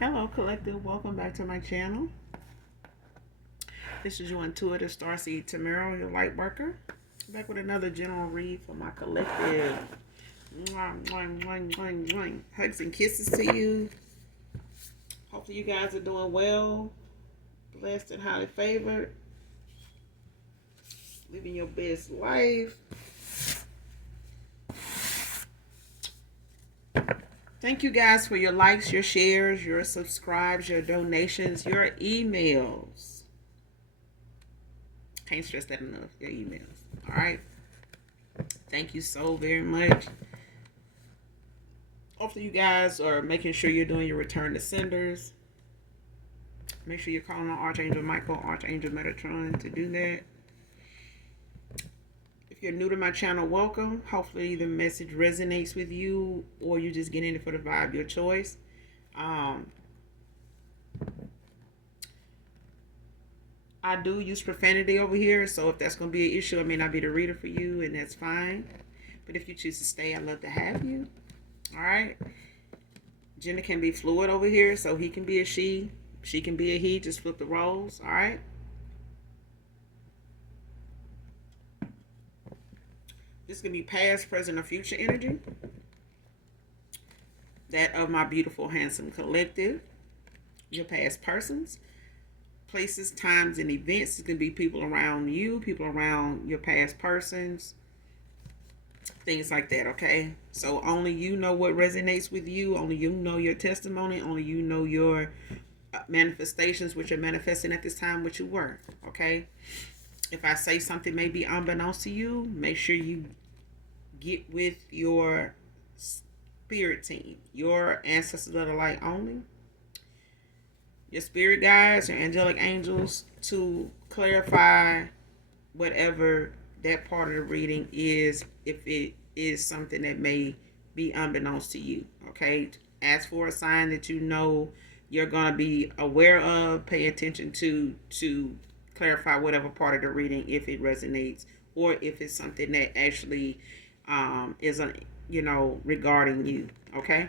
Hello, Collective. Welcome back to my channel. This is your intuitive starseed Tamara, your light worker. Back with another general read for my collective. Mwah, mwah, mwah, mwah, mwah. Hugs and kisses to you. Hopefully, you guys are doing well, blessed and highly favored, living your best life. Thank you guys for your likes, your shares, your subscribes, your donations, your emails. Can't stress that enough. Your emails. All right. Thank you so very much. Hopefully, you guys are making sure you're doing your return to senders. Make sure you're calling on Archangel Michael, Archangel Metatron to do that. If you're new to my channel, welcome. Hopefully, the message resonates with you, or you just get in it for the vibe, your choice. I do use profanity over here, so if that's going to be an issue, I may not be the reader for you, and that's fine. But if you choose to stay, I'd love to have you. All right. Gender can be fluid over here, so he can be a she can be a he. Just flip the roles. All right. This can be past, present, or future energy. That of my beautiful, handsome collective. Your past persons. Places, times, and events. It can be people around you, people around your past persons, things like that. Okay, so only you know what resonates with you. Only you know your testimony. Only you know your manifestations, which are manifesting at this time, which you were. Okay, if I say something may be unbeknownst to you, make sure you get with your spirit team, your ancestors of the light only, your spirit guides, your angelic angels, to clarify whatever that part of the reading is, if it is something that may be unbeknownst to you. Okay, ask for a sign that you know you're going to be aware of, pay attention to clarify whatever part of the reading, if it resonates, or if it's something that actually isn't, regarding you. Okay,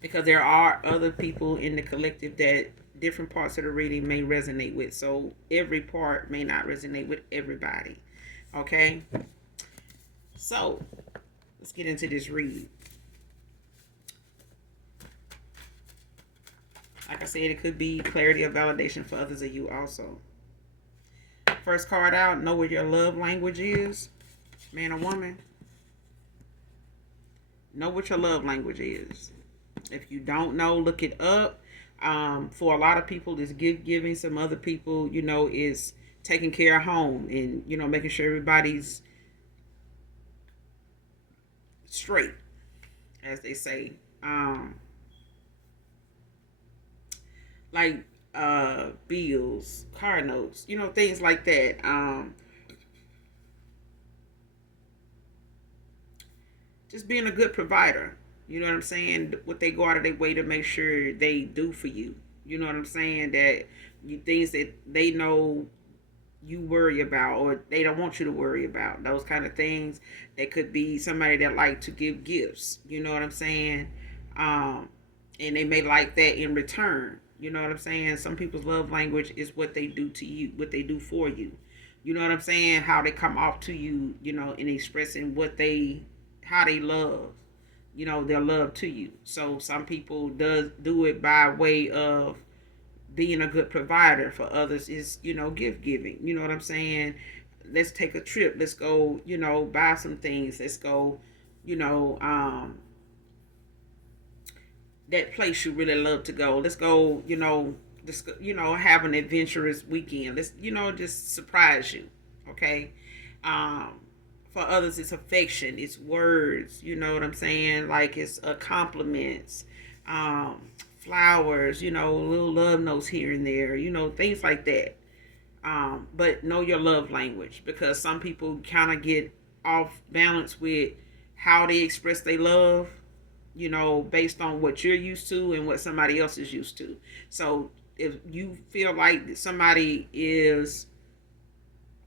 because there are other people in the collective that different parts of the reading may resonate with. So every part may not resonate with everybody. Okay? So let's get into this read. Like I said, it could be clarity or validation for others of you also. First card out, know what your love language is. Man or woman. Know what your love language is. If you don't know, look it up. For a lot of people, it's giving. Some other people, is taking care of home and, making sure everybody's straight, as they say. Like bills, car notes, things like that. Just being a good provider. You know what I'm saying? What they go out of their way to make sure they do for you. You know what I'm saying? That things that they know you worry about, or they don't want you to worry about. Those kind of things. It could be somebody that like to give gifts. You know what I'm saying? And they may like that in return. You know what I'm saying? Some people's love language is what they do to you, what they do for you. You know what I'm saying? How they come off to you, in expressing how they love, their love to you. So some people does do it by way of being a good provider. For others is, gift giving. You know what I'm saying? Let's take a trip. Let's go, buy some things. Let's go, that place you really love to go. Let's go, just, have an adventurous weekend. Let's, just surprise you. Okay. For others, it's affection, it's words, you know what I'm saying? Like it's compliments, flowers, little love notes here and there, things like that. But know your love language, because some people kind of get off balance with how they express their love, based on what you're used to and what somebody else is used to. So if you feel like somebody is,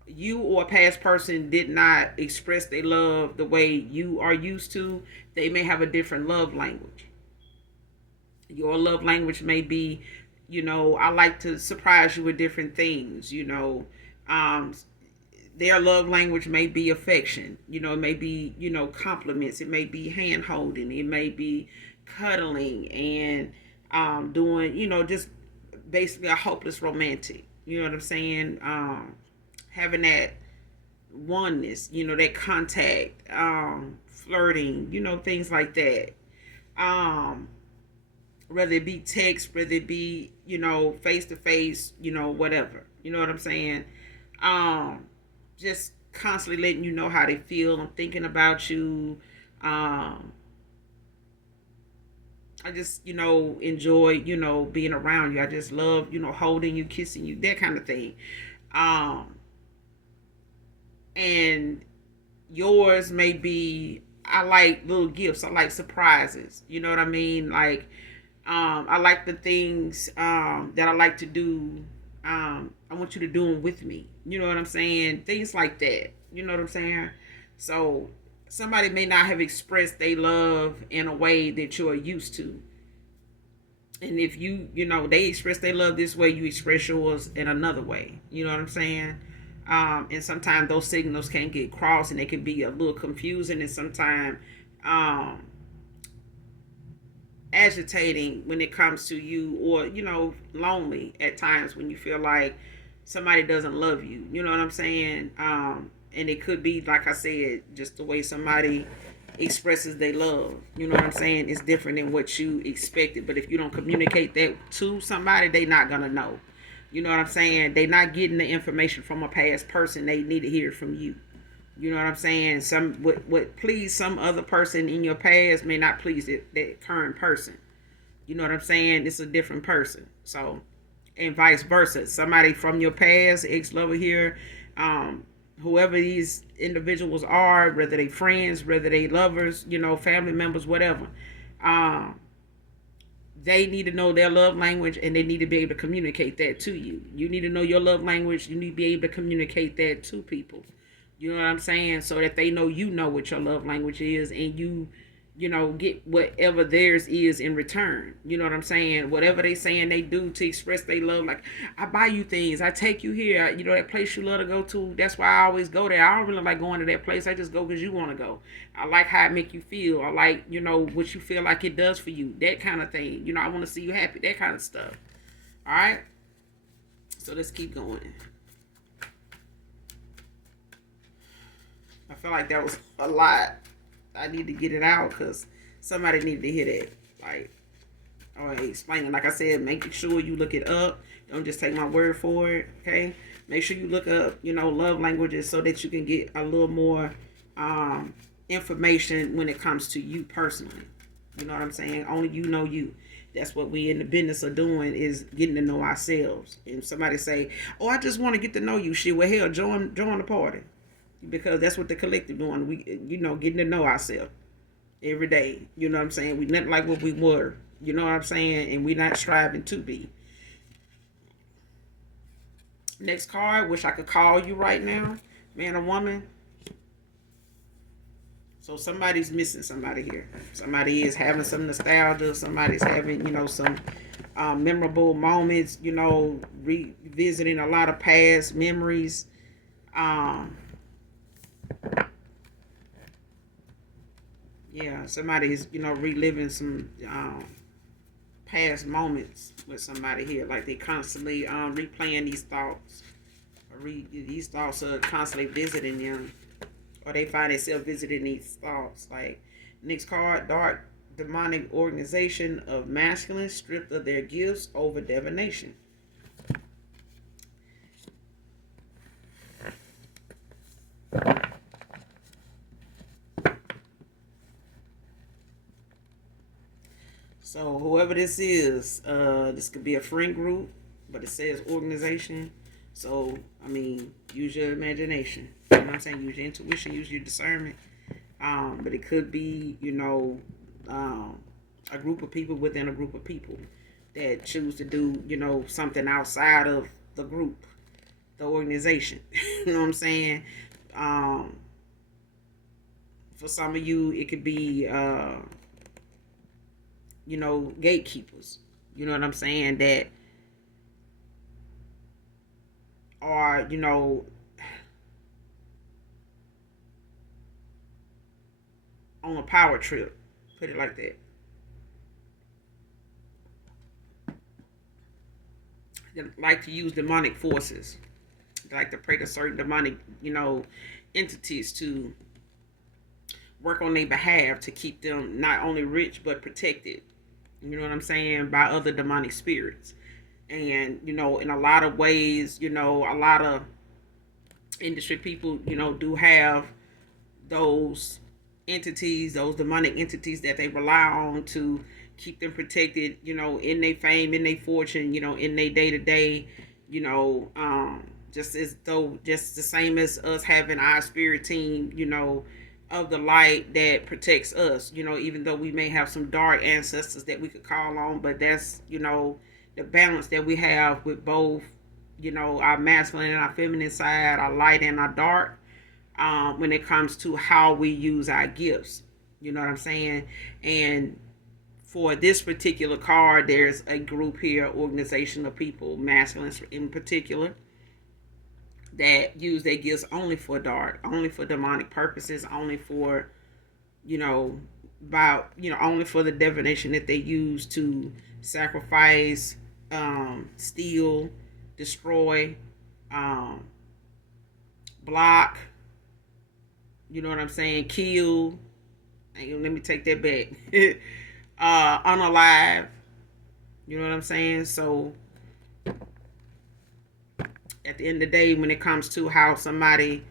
you or a past person did not express their love the way you are used to, they may have a different love language. Your love language may be, I like to surprise you with different things. Um, their love language may be affection. It may be, compliments. It may be hand holding. It may be cuddling and doing, just basically a hopeless romantic. You know what I'm saying? Having that oneness, that contact, flirting, things like that. Um, Whether it be text, whether it be, face to face, whatever. You know what I'm saying? Um, just constantly letting you know how they feel. I'm thinking about you. Um, I just, enjoy, being around you. I just love, holding you, kissing you, that kind of thing. Um, and yours may be, I like little gifts. I like surprises. You know what I mean? Like, I like the things that I like to do. I want you to do them with me. You know what I'm saying? Things like that. You know what I'm saying? So somebody may not have expressed their love in a way that you're used to. And if they express their love this way, you express yours in another way. You know what I'm saying? And sometimes those signals can get crossed and they can be a little confusing, and sometimes um, agitating when it comes to you, or lonely at times when you feel like somebody doesn't love you. You know what I'm saying? And it could be, like I said, just the way somebody expresses their love. You know what I'm saying? It's different than what you expected. But if you don't communicate that to somebody, they not gonna know. You know what I'm saying? They not getting the information from a past person. They need to hear it from you. You know what I'm saying? What please some other person in your past may not please that current person. You know what I'm saying? It's a different person. So, and vice versa. Somebody from your past, ex lover here, um, whoever these individuals are, whether they friends, whether they lovers, family members, whatever. Um, they need to know their love language, and they need to be able to communicate that to you. You need to know your love language. You need to be able to communicate that to people. You know what I'm saying? So that they know what your love language is, and get whatever theirs is in return. You know what I'm saying? Whatever they saying they do to express they love, like, I buy you things, I take you here, that place you love to go to. That's why I always go there. I don't really like going to that place. I just go because you want to go. I like how it make you feel. I like, what you feel like it does for you. That kind of thing. I want to see you happy. That kind of stuff. All right. So let's keep going. I feel like that was a lot. I need to get it out because somebody needed to hear that. Like, all right, explaining. Like I said, make sure you look it up. Don't just take my word for it. Okay. Make sure you look up, love languages, so that you can get a little more information when it comes to you personally. You know what I'm saying? Only you know you. That's what we in the business of doing, is getting to know ourselves. And somebody say, "Oh, I just want to get to know you." Shit, well, hell, join the party, because that's what the collective doing. We, getting to know ourselves every day. You know what I'm saying? We not like what we were. You know what I'm saying? And we not striving to be. Next card, wish I could call you right now, man or woman. So somebody's missing somebody here. Somebody is having some nostalgia. Somebody's having, some memorable moments, revisiting a lot of past memories. Um, yeah, somebody's, reliving some past moments with somebody here. Like they constantly replaying these thoughts. These thoughts are constantly visiting them. Or they find themselves visiting these thoughts. Like, next card, dark demonic organization of masculine stripped of their gifts over divination. So whoever this is, this could be a friend group, but it says organization. So, I mean, use your imagination. You know what I'm saying? Use your intuition, use your discernment. But it could be, a group of people within a group of people that choose to do, something outside of the group, the organization. You know what I'm saying? Um, for some of you, it could be gatekeepers. You know what I'm saying? That are, on a power trip. Put it like that. They like to use demonic forces. They like to pray to certain demonic, entities to work on their behalf to keep them not only rich but protected. You know what I'm saying? By other demonic spirits. And, in a lot of ways, a lot of industry people, do have those entities, those demonic entities that they rely on to keep them protected, in their fame, in their fortune, in their day to day, just as though, just the same as us having our spirit team, of the light that protects us, even though we may have some dark ancestors that we could call on, but that's, the balance that we have with both, our masculine and our feminine side, our light and our dark, when it comes to how we use our gifts. You know what I'm saying? And for this particular card, there's a group here, organization of people, masculines in particular, that use their gifts only for dark, only for demonic purposes, only for, only for the divination that they use to sacrifice, steal, destroy, block, you know what I'm saying, kill. Let me take that back. Unalive. You know what I'm saying? So at the end of the day, when it comes to how somebody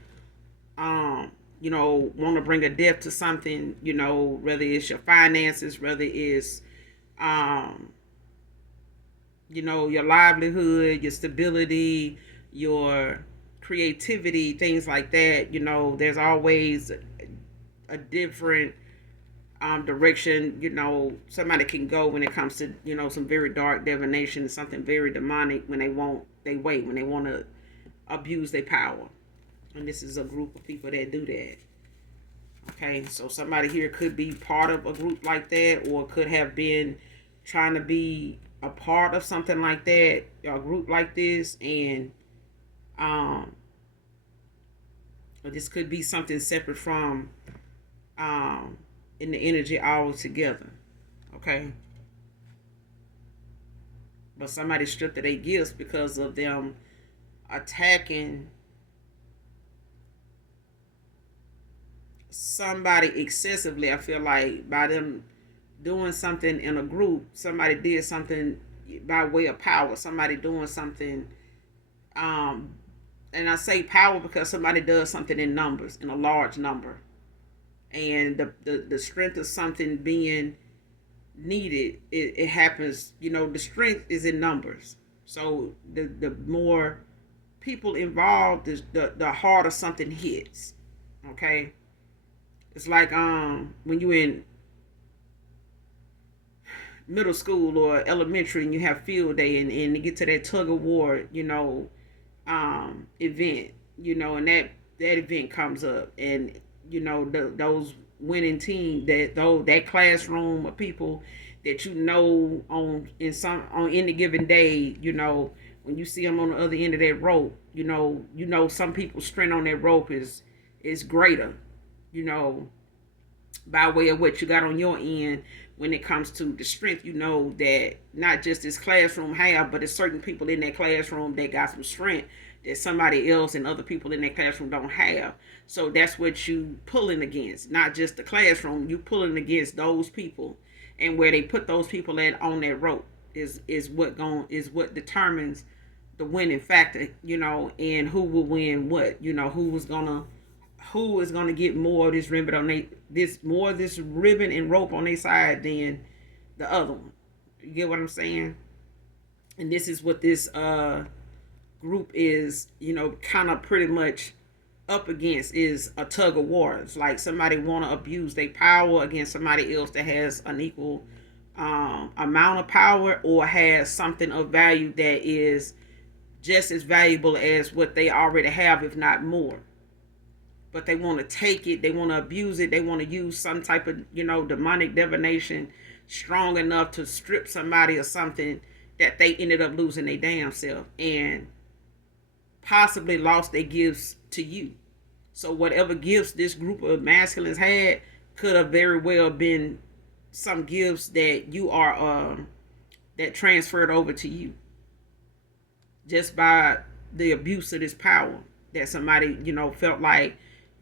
want to bring a death to something, whether it's your finances, whether it's your livelihood, your stability, your creativity, things like that, there's always a different direction, somebody can go when it comes to, some very dark divination, something very demonic when they want to abuse their power. And this is a group of people that do that. Okay, so somebody here could be part of a group like that, or could have been trying to be a part of something like that, a group like this, and this could be something separate from in the energy altogether. Okay, but somebody stripped of their gifts because of them attacking somebody excessively. I feel like by them doing something in a group, somebody did something by way of power, somebody doing something, and I say power because somebody does something in numbers, in a large number, and the strength of something being needed, it happens, the strength is in numbers. So the more people involved, the harder something hits. Okay, it's like when you in middle school or elementary and you have field day, and you get to that tug of war, event, and that event comes up, and those winning team, that classroom of people that on any given day, when you see them on the other end of that rope, some people's strength on that rope is greater, by way of what you got on your end. When it comes to the strength, that not just this classroom have, but there's certain people in that classroom that got some strength that somebody else and other people in that classroom don't have. So that's what you pulling against, not just the classroom. You pulling against those people, and where they put those people at on that rope is what determines the winning factor, and who will win what, who is gonna get more of this ribbon on this ribbon and rope on their side than the other one. You get what I'm saying? And this is what this group is, kind of pretty much up against, is a tug of war. It's like somebody want to abuse their power against somebody else that has an equal amount of power, or has something of value that is just as valuable as what they already have, if not more. But they want to take it, they want to abuse it, they want to use some type of, demonic divination strong enough to strip somebody of something that they ended up losing their damn self and possibly lost their gifts to you. So whatever gifts this group of masculines had could have very well been some gifts that you are that transferred over to you just by the abuse of this power that somebody felt like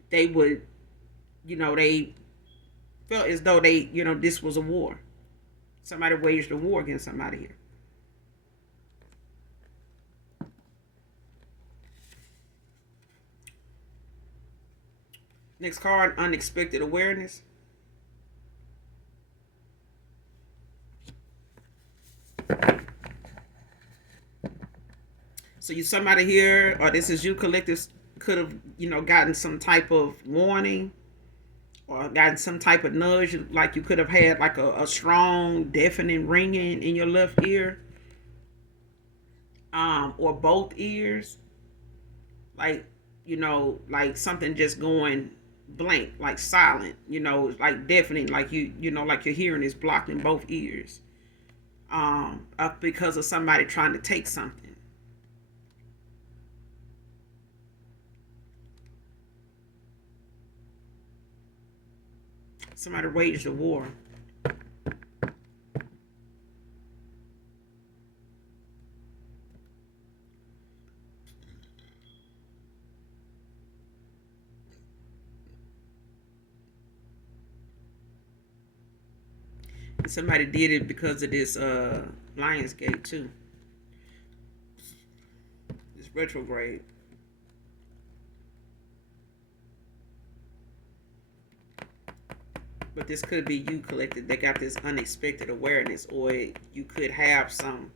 they would they felt as though they this was a war. Somebody waged a war against somebody here. Next card, unexpected awareness. So you somebody here, or this is you collective, could have gotten some type of warning or gotten some type of nudge, like you could have had like a strong deafening ringing in your left ear, or both ears, like like something just going blank, like silent, like deafening, like like your hearing is blocked in both ears, because of somebody trying to take something. Somebody waged a war. Somebody did it because of this Lionsgate too. This retrograde. But this could be you collected that got this unexpected awareness, or you could have some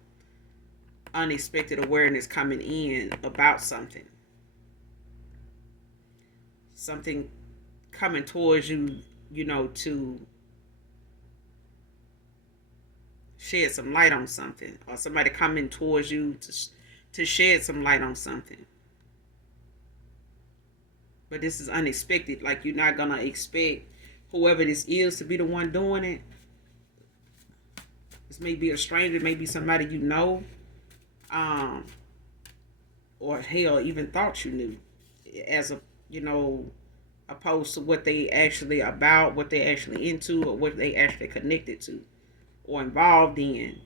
unexpected awareness coming in about something. Something coming towards you, to shed some light on something, or somebody coming towards you to shed some light on something. But this is unexpected. Like, you're not gonna expect whoever this is to be the one doing it. This may be a stranger, maybe somebody or hell, even thought you knew, as a opposed to what they actually about, what they actually into, or what they actually connected to or involved in.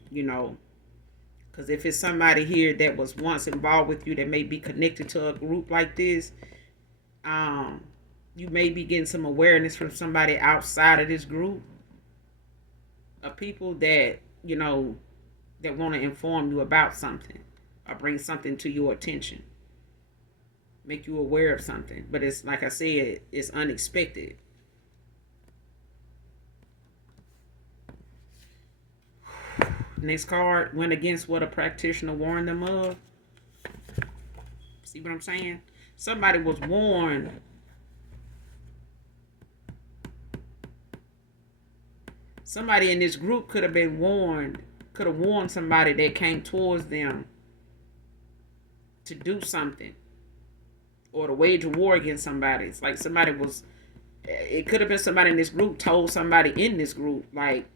Because if it's somebody here that was once involved with you, that may be connected to a group like this, you may be getting some awareness from somebody outside of this group of people that that want to inform you about something or bring something to your attention, make you aware of something. But it's like I said, it's unexpected. Next card, went against what a practitioner warned them of. See what I'm saying? Somebody was warned. Somebody in this group could have been warned, could have warned somebody that came towards them to do something or to wage a war against somebody. It's like somebody was, it could have been somebody in this group told somebody in this group, like,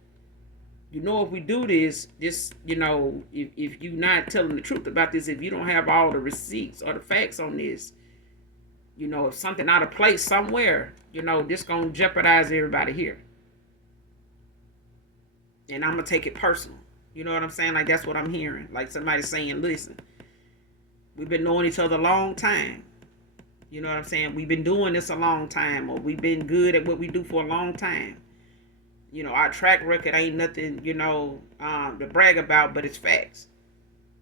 if we do this, if you're not telling the truth about this, if you don't have all the receipts or the facts on this, if something out of place somewhere, this gonna jeopardize everybody here. And I'm gonna take it personal. You know what I'm saying? Like, that's what I'm hearing. Like somebody saying, listen, we've been knowing each other a long time. You know what I'm saying? We've been doing this a long time, or we've been good at what we do for a long time. Our track record ain't nothing, to brag about, but it's facts.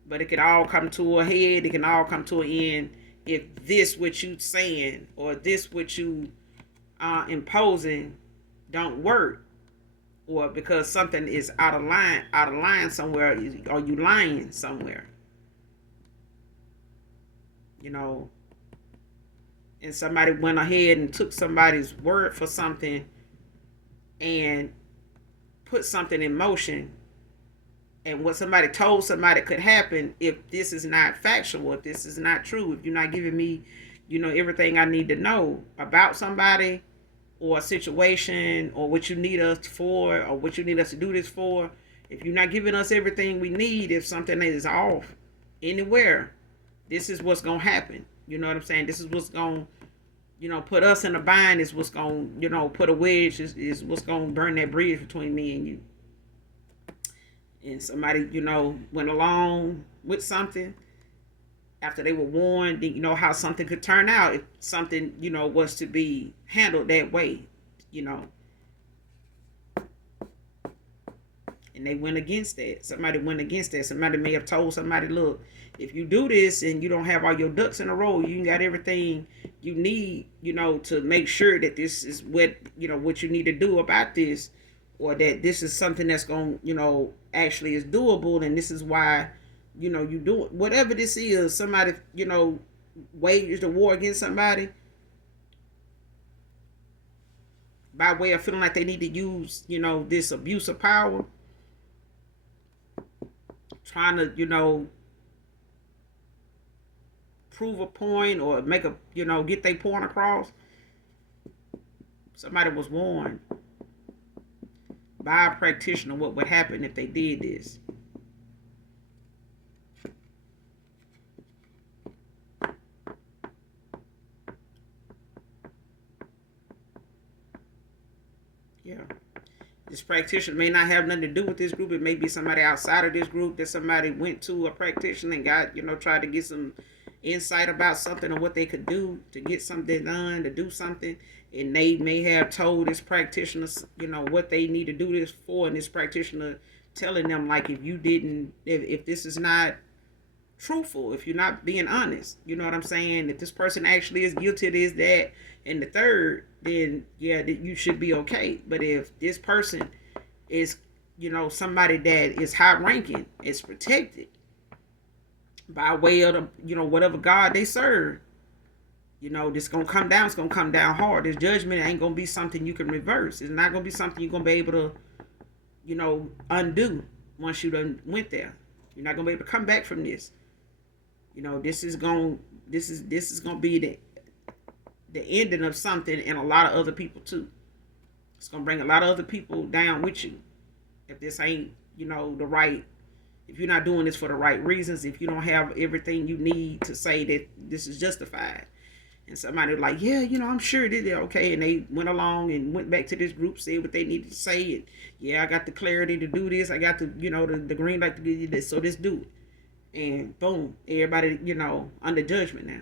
But it can all come to a head. It can all come to an end if this what you saying or this what you imposing don't work, or because something is out of line somewhere, or you lying somewhere. And somebody went ahead and took somebody's word for something and put something in motion, and what somebody told somebody could happen if this is not factual, if this is not true, if you're not giving me everything I need to know about somebody, or a situation or what you need us for or what you need us to do this for, if you're not giving us everything we need, if something is off anywhere, this is what's going to happen. You know what I'm saying? This is what's going to, put us in a bind, is what's going to, put a wedge, is what's going to burn that bridge between me and you. And somebody, went along with something after they were warned, how something could turn out if something, was to be handled that way, and they went against that. Somebody went against that. Somebody may have told somebody, look, if you do this and you don't have all your ducks in a row, you got everything you need, to make sure that this is what you need to do about this, or that this is something that's going, actually is doable, and this is why, you do it. Whatever this is, somebody, waged a war against somebody by way of feeling like they need to use, this abuse of power, trying to, prove a point or make a, get their point across. Somebody was warned by a practitioner what would happen if they did this. Yeah. This practitioner may not have nothing to do with this group. It may be somebody outside of this group that somebody went to a practitioner and got, tried to get some insight about something or what they could do to get something done, to do something. And they may have told this practitioner, what they need to do this for. And this practitioner telling them, like, if this is not truthful, if you're not being honest, you know what I'm saying? If this person actually is guilty of this, that, and the third, then yeah, you should be okay. But if this person is, somebody that is high ranking, is protected by way of the, whatever God they serve, this gonna come down. It's gonna come down hard. This judgment ain't gonna be something you can reverse. It's not gonna be something you're gonna be able to, undo once you done went there. You're not gonna be able to come back from this. This is gonna be the ending of something, and a lot of other people too. It's gonna bring a lot of other people down with you if this ain't, the right. If you're not doing this for the right reasons, if you don't have everything you need to say that this is justified. And somebody was like, yeah, I'm sure it is okay. And they went along and went back to this group, said what they needed to say. And yeah, I got the clarity to do this. I got the, the green light to do this. So let's do it. And boom, everybody, under judgment now.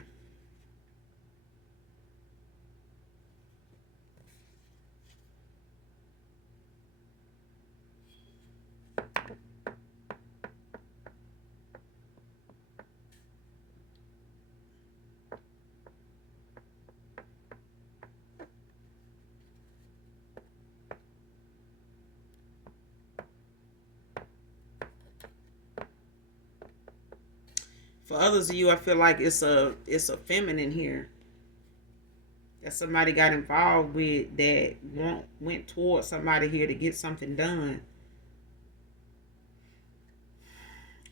For others of you, I feel like it's a feminine here that somebody got involved with, that went towards somebody here to get something done,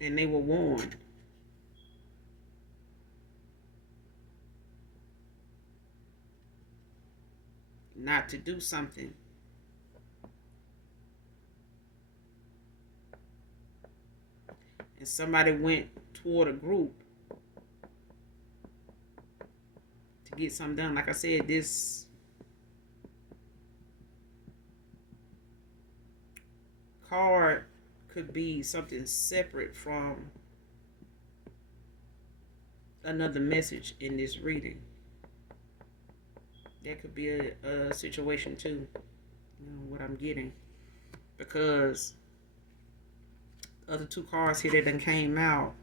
and they were warned. Not to do something. And somebody went toward a group to get something done. Like I said, this card could be something separate from another message in this reading. That could be a situation too, what I'm getting, because other two cards here that done came out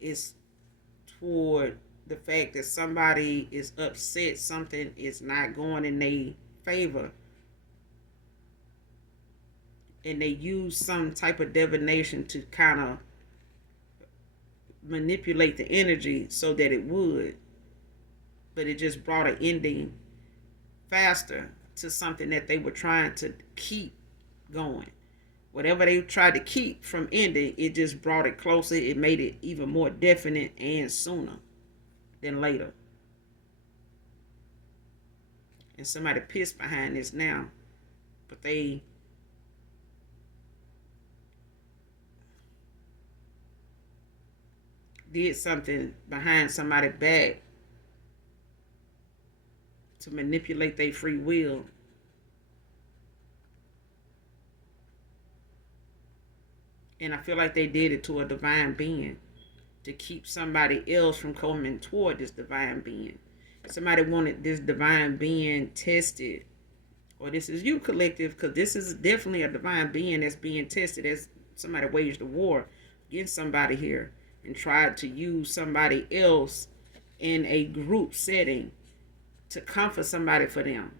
is toward the fact that somebody is upset, something is not going in their favor, and they use some type of divination to kind of manipulate the energy so that it would, but it just brought an ending faster to something that they were trying to keep going. Whatever they tried to keep from ending, it just brought it closer. It made it even more definite and sooner than later. And somebody pissed behind this now. But they did something behind somebody's back to manipulate their free will. And I feel like they did it to a divine being to keep somebody else from coming toward this divine being. Somebody wanted this divine being tested. Or this is you, collective, because this is definitely a divine being that's being tested as somebody waged a war against somebody here and tried to use somebody else in a group setting to comfort somebody for them.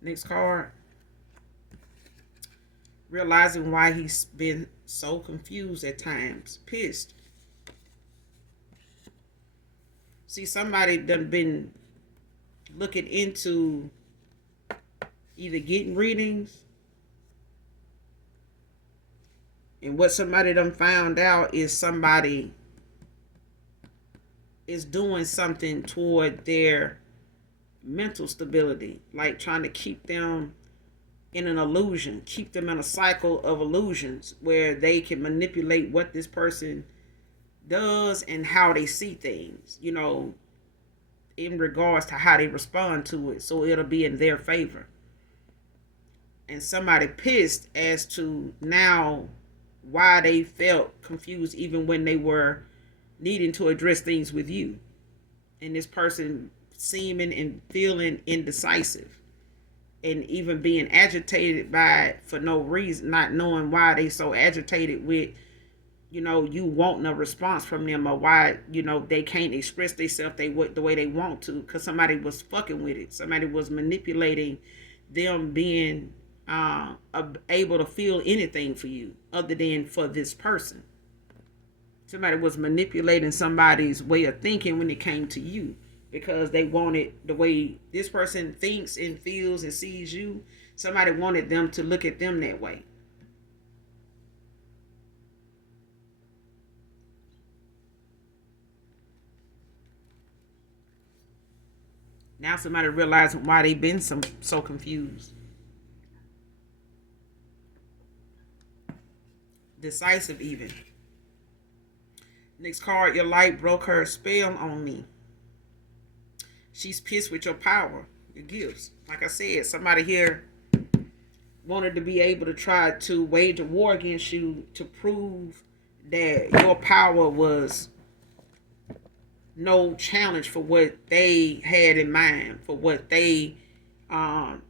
Next card. Realizing why he's been so confused at times. Pissed. See, somebody done been looking into either getting readings, and what somebody done found out is somebody is doing something toward their mental stability, like trying to keep them in an illusion, keep them in a cycle of illusions where they can manipulate what this person does and how they see things, you know, in regards to how they respond to it, so it'll be in their favor. And somebody pissed as to now why they felt confused even when they were needing to address things with you, and this person seeming and feeling indecisive and even being agitated by it for no reason, not knowing why they so agitated with, you know, you wanting a response from them, or why, you know, they can't express themselves the way they want to, because somebody was fucking with it. Somebody was manipulating them being able to feel anything for you other than for this person. Somebody was manipulating somebody's way of thinking when it came to you, because they wanted the way this person thinks and feels and sees you. Somebody wanted them to look at them that way. Now somebody realizing why they've been so confused. Decisive even. Next card, your light broke her spell on me. She's pissed with your power, your gifts. Like I said, somebody here wanted to be able to try to wage a war against you to prove that your power was no challenge for what they had in mind, for what they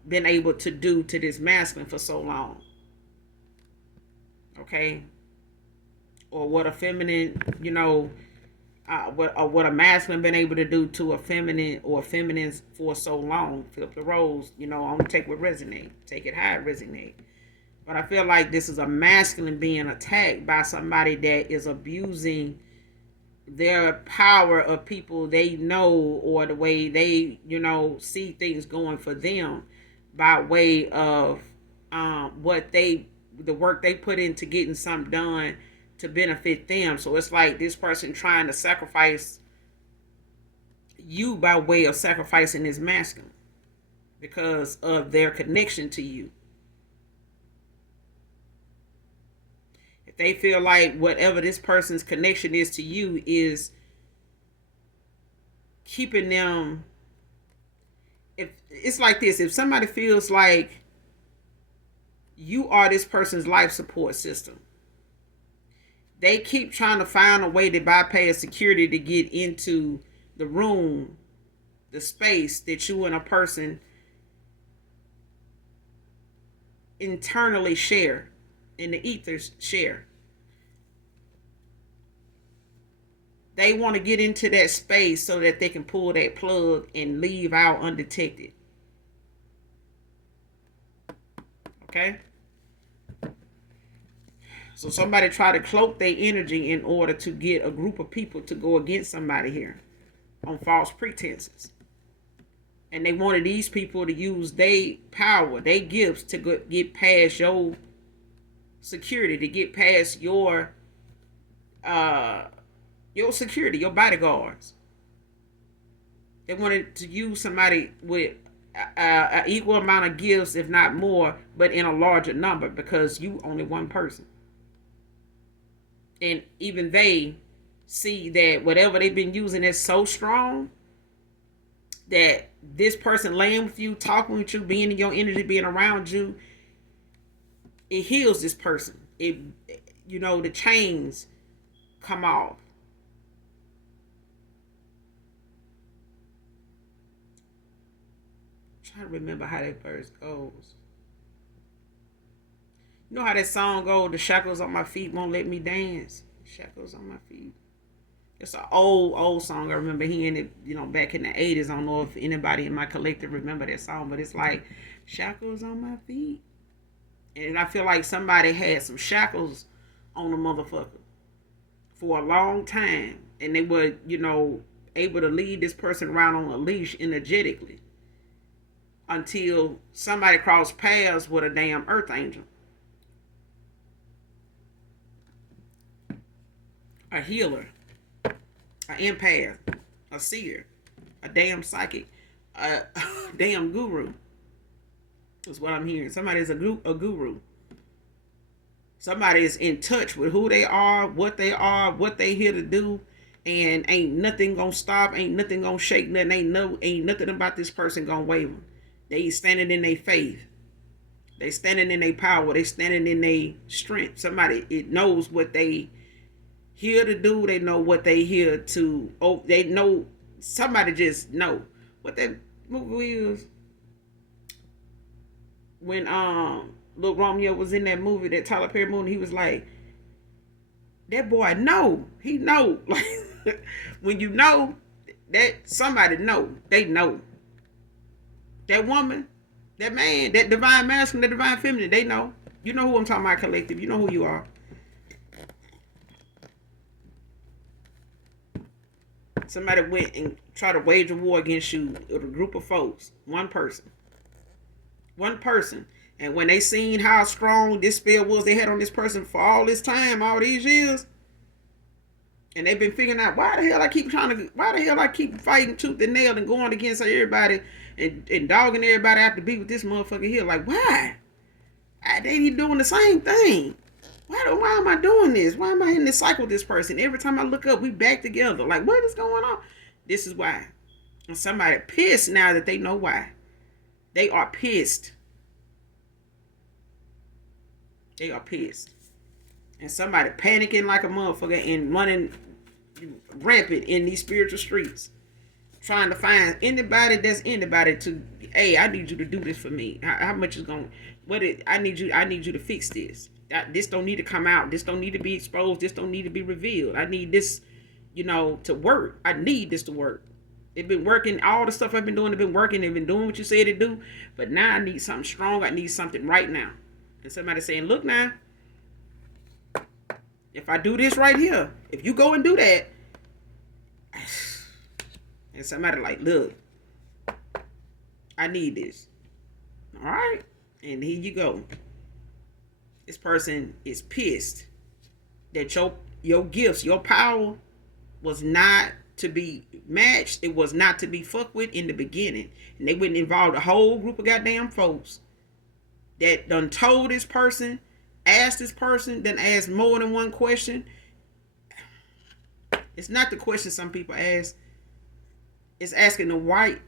been able to do to this masculine for so long. Okay? Or what a feminine, you know, what a masculine been able to do to a feminine or feminines for so long. Flip the roles, you know, only take what resonate. Take it how it resonate. But I feel like this is a masculine being attacked by somebody that is abusing their power of people they know, or the way they, you know, see things going for them, by way of the work they put into getting something done to benefit them. So it's like this person trying to sacrifice you by way of sacrificing his masculine because of their connection to you. If they feel like whatever this person's connection is to you is keeping them, if it's like this, if somebody feels like you are this person's life support system, they keep trying to find a way to bypass security to get into the room, the space that you and a person internally share, in the ethers share. They want to get into that space so that they can pull that plug and leave out undetected. Okay? So somebody try to cloak their energy in order to get a group of people to go against somebody here on false pretenses. And they wanted these people to use their power, their gifts to get past your security, to get past uh your security, your bodyguards. They wanted to use somebody with an equal amount of gifts, if not more, but in a larger number, because you only one person. And even they see that whatever they've been using is so strong that this person laying with you, talking with you, being in your energy, being around you, it heals this person. It, the chains come off. I'm trying to remember how that verse goes. You know how that song goes? The shackles on my feet won't let me dance. Shackles on my feet. It's an old song. I remember hearing it, back in the 80s. I don't know if anybody in my collective remember that song, but it's like, shackles on my feet. And I feel like somebody had some shackles on the motherfucker for a long time. And they were, able to lead this person around on a leash energetically until somebody crossed paths with a damn earth angel. A healer. An empath. A seer. A damn psychic. A damn guru. Is what I'm hearing. Somebody is a guru. Somebody is in touch with who they are, what they here to do, and ain't nothing gonna stop, ain't nothing gonna shake nothing, ain't nothing about this person gonna waver. They standing in their faith. They standing in their power. They standing in their strength. Somebody, it knows what they here to do. They know what they here to. Oh, they know. Somebody just know what that movie is. When Lil Romeo was in that movie, that Tyler Perry movie, he was like, that boy know. He know. Like, when you know that somebody know, they know. That woman, that man, that divine masculine, that divine feminine, they know. You know who I'm talking about, collective. You know who you are. Somebody went and tried to wage a war against you with a group of folks. One person. And when they seen how strong this spell was they had on this person for all this time, all these years, and they've been figuring out why the hell I keep fighting tooth and nail and going against everybody and dogging everybody out to be with this motherfucker here. Like, why? They ain't doing the same thing. Why am I doing this? Why am I in this cycle with this person? Every time I look up, we back together. Like, what is going on? This is why. And somebody pissed now that they know why. They are pissed. They are pissed. And somebody panicking like a motherfucker and running rampant in these spiritual streets. Trying to find anybody to, hey, I need you to do this for me. How much is going, I need you to fix this. This don't need to come out. This don't need to be exposed. This don't need to be revealed. I need this, to work. I need this to work. It's been working. All the stuff I've been doing, it's been working. They've been doing what you said it do. But now I need something strong. I need something right now. And somebody saying, look now, if I do this right here, if you go and do that, and somebody like, look, I need this. All right. And here you go. This person is pissed that your gifts, your power was not to be matched. It was not to be fucked with in the beginning. And they wouldn't involve a whole group of goddamn folks that done told this person, asked this person, then asked more than one question. It's not the question some people ask. It's asking the right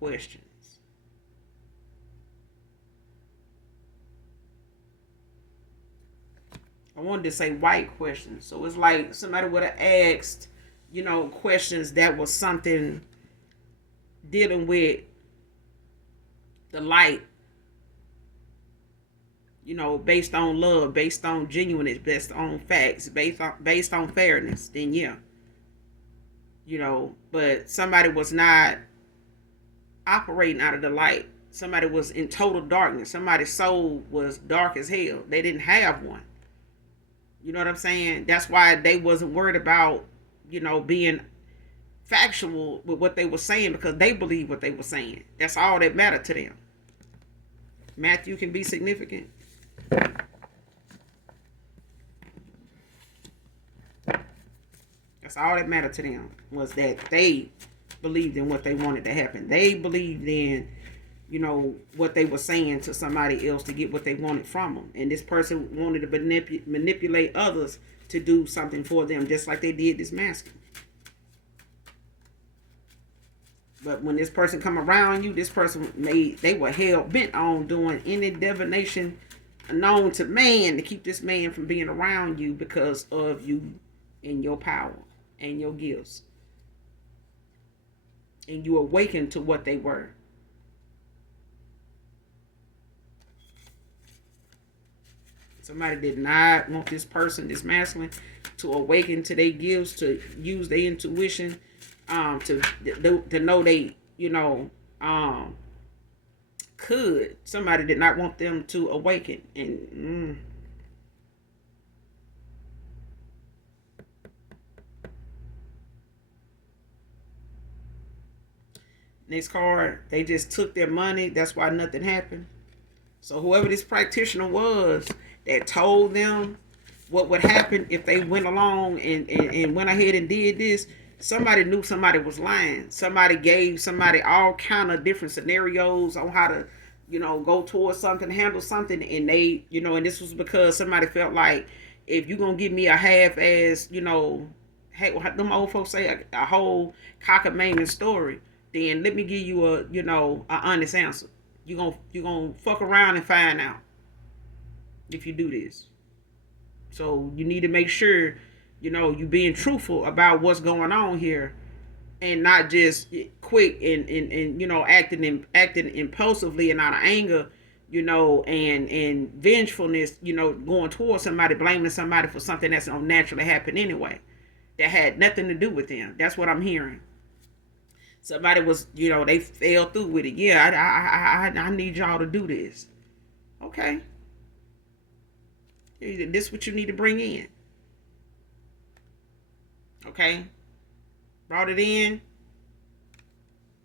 questions. I wanted to say white questions. So it's like somebody would have asked, questions that was something dealing with the light, based on love, based on genuineness, based on facts, based on fairness, then yeah. But somebody was not operating out of the light. Somebody was in total darkness. Somebody's soul was dark as hell. They didn't have one. You know what I'm saying? That's why they wasn't worried about, being factual with what they were saying because they believe what they were saying. That's all that mattered to them. Matthew can be significant. That's all that mattered to them, was that they believed in what they wanted to happen. They believed in, what they were saying to somebody else to get what they wanted from them. And this person wanted to manipulate others to do something for them, just like they did this masking. But when this person come around you, this person they were hell bent on doing any divination known to man to keep this man from being around you because of you and your power and your gifts. And you awaken to what they were. Somebody did not want this person, this masculine, to awaken to their gifts, to use their intuition, to know they, could. Somebody did not want them to awaken. And next card, they just took their money. That's why nothing happened. So whoever this practitioner was that told them what would happen if they went along and went ahead and did this, somebody knew somebody was lying. Somebody gave somebody all kind of different scenarios on how to, go towards something, handle something. And they, and this was because somebody felt like, if you're going to give me a half-ass, them old folks say a whole cockamamie story, then let me give you a honest answer. You're gonna fuck around and find out if you do this. So you need to make sure, you being truthful about what's going on here, and not just quick and acting impulsively and out of anger, and vengefulness, going towards somebody, blaming somebody for something that's gonna naturally happen anyway, that had nothing to do with them. That's what I'm hearing. Somebody was, they fell through with it. Yeah, I need y'all to do this. Okay. This is what you need to bring in. Okay. Brought it in.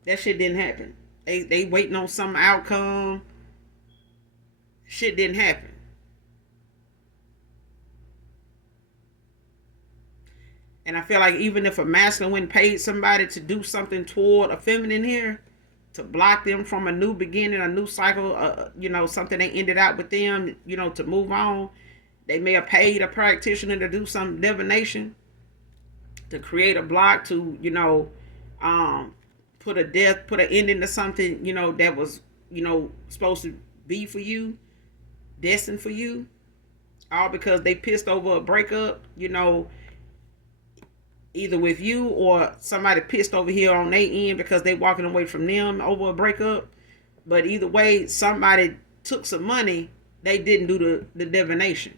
That shit didn't happen. They waiting on some outcome. Shit didn't happen. And I feel like even if a masculine went and paid somebody to do something toward a feminine here, to block them from a new beginning, a new cycle, something they ended out with them, to move on, they may have paid a practitioner to do some divination, to create a block, to, put an ending to something, that was, supposed to be for you, destined for you, all because they pissed over a breakup, either with you or somebody pissed over here on their end because they walking away from them over a breakup. But either way, somebody took some money. They didn't do the divination.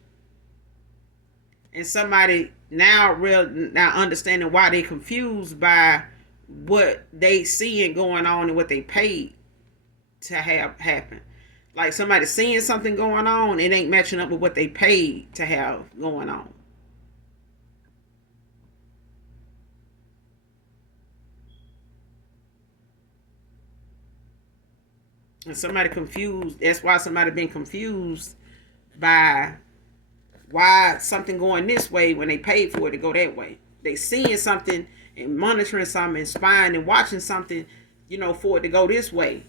And somebody now understanding why they confused by what they seeing going on and what they paid to have happen. Like somebody seeing something going on, it ain't matching up with what they paid to have going on. And somebody confused. That's why somebody been confused by why something going this way when they paid for it to go that way. They seeing something and monitoring something and spying and watching something, for it to go this way.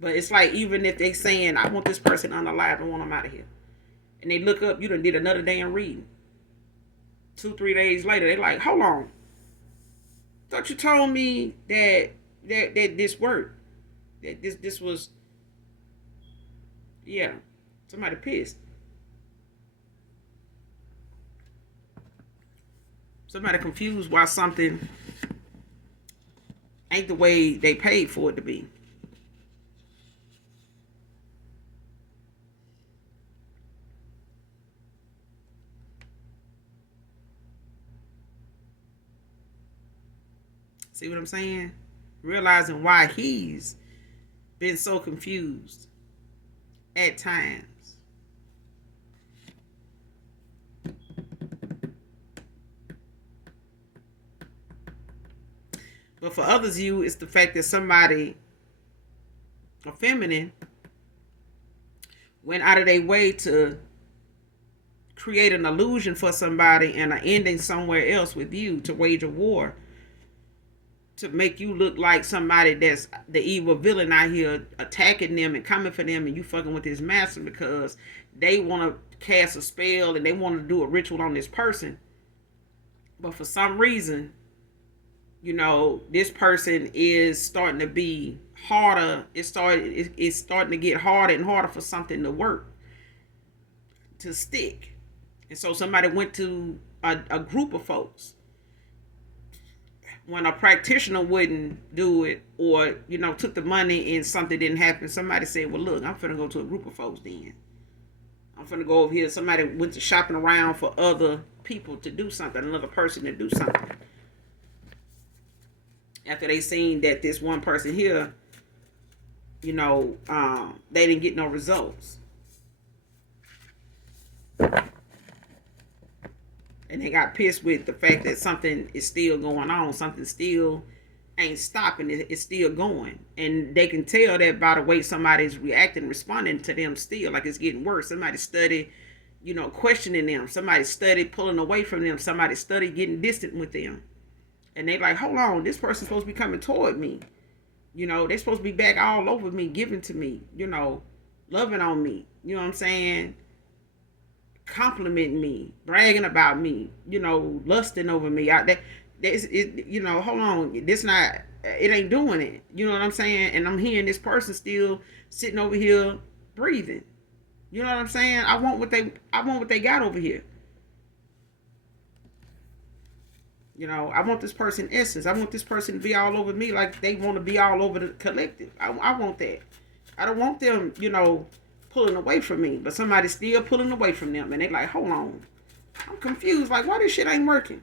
But it's like, even if they saying, I want this person unalive, I want them out of here. And they look up, you done did another damn reading. 2-3 days later, they like, hold on. Thought you told me that this worked. That this was, yeah, somebody pissed. Somebody confused why something ain't the way they paid for it to be. See what I'm saying? Realizing why he's been so confused at times. But for others, you, it's the fact that somebody, a feminine, went out of their way to create an illusion for somebody and an ending somewhere else with you, to wage a war, to make you look like somebody that's the evil villain out here attacking them and coming for them, and you fucking with this master because they want to cast a spell and they want to do a ritual on this person. But for some reason, this person is starting to be harder. It's starting to get harder and harder for something to work, to stick. And so somebody went to a group of folks. When a practitioner wouldn't do it, or took the money and something didn't happen, somebody said, well, look, I'm finna go to a group of folks then. I'm finna go over here. Somebody went to shopping around for other people to do something, another person to do something. After they seen that this one person here, they didn't get no results. And they got pissed with the fact that something is still going on. Something still ain't stopping. It's still going. And they can tell that by the way somebody's reacting, responding to them still. Like it's getting worse. Somebody studied, questioning them. Somebody studied pulling away from them. Somebody studied getting distant with them. And they like, hold on, this person's supposed to be coming toward me. They're supposed to be back all over me, giving to me, loving on me. You know what I'm saying? Complimenting me, bragging about me, lusting over me. Hold on, it ain't doing it. You know what I'm saying? And I'm hearing this person still sitting over here breathing. You know what I'm saying? I want what they got over here. I want this person essence. I want this person to be all over me like they want to be all over the collective. I want that. I don't want them, pulling away from me, but somebody's still pulling away from them, and they like, hold on, I'm confused, like why this shit ain't working.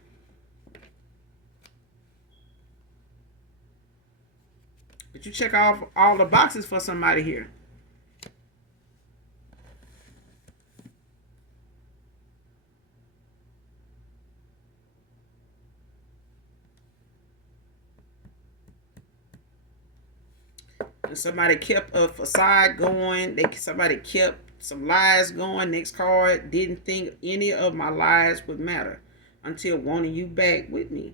But you check off all the boxes for somebody here. And somebody kept a facade going. Somebody kept some lies going. Next card, didn't think any of my lies would matter until wanting you back with me.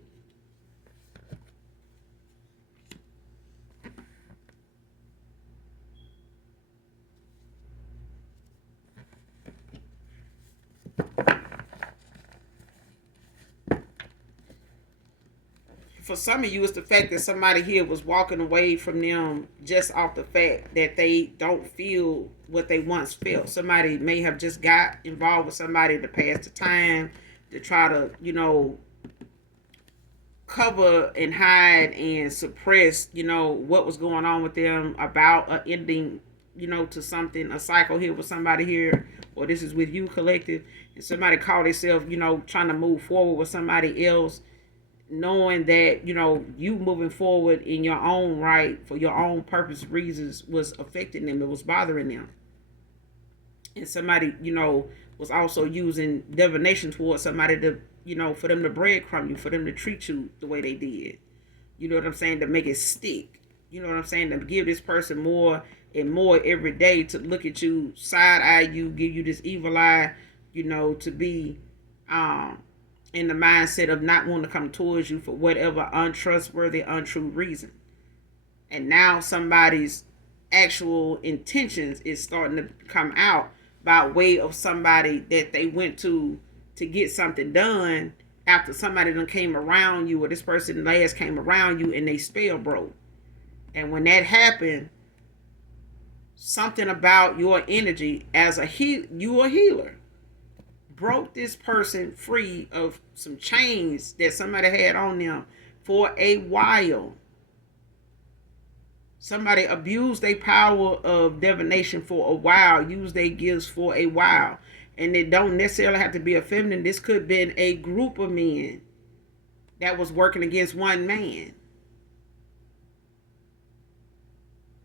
For some of you, it's the fact that somebody here was walking away from them just off the fact that they don't feel what they once felt. Somebody may have just got involved with somebody to pass the time, to try to, cover and hide and suppress, what was going on with them, about an ending, to something, a cycle here with somebody here, or this is with you collective, and somebody called themselves, trying to move forward with somebody else, knowing that you moving forward in your own right for your own purpose reasons was affecting them, it was bothering them. And somebody was also using divination towards somebody to for them to breadcrumb you, for them to treat you the way they did, you know what I'm saying, to make it stick, you know what I'm saying, to give this person more and more every day, to look at you, side eye you, give you this evil eye, to be in the mindset of not wanting to come towards you for whatever untrustworthy, untrue reason. And now somebody's actual intentions is starting to come out by way of somebody that they went to get something done after somebody done came around you, or this person last came around you and they spell broke. And when that happened, something about your energy as you a healer broke this person free of some chains that somebody had on them for a while. Somebody abused their power of divination for a while, used their gifts for a while. And it don't necessarily have to be a feminine. This could have been a group of men that was working against one man.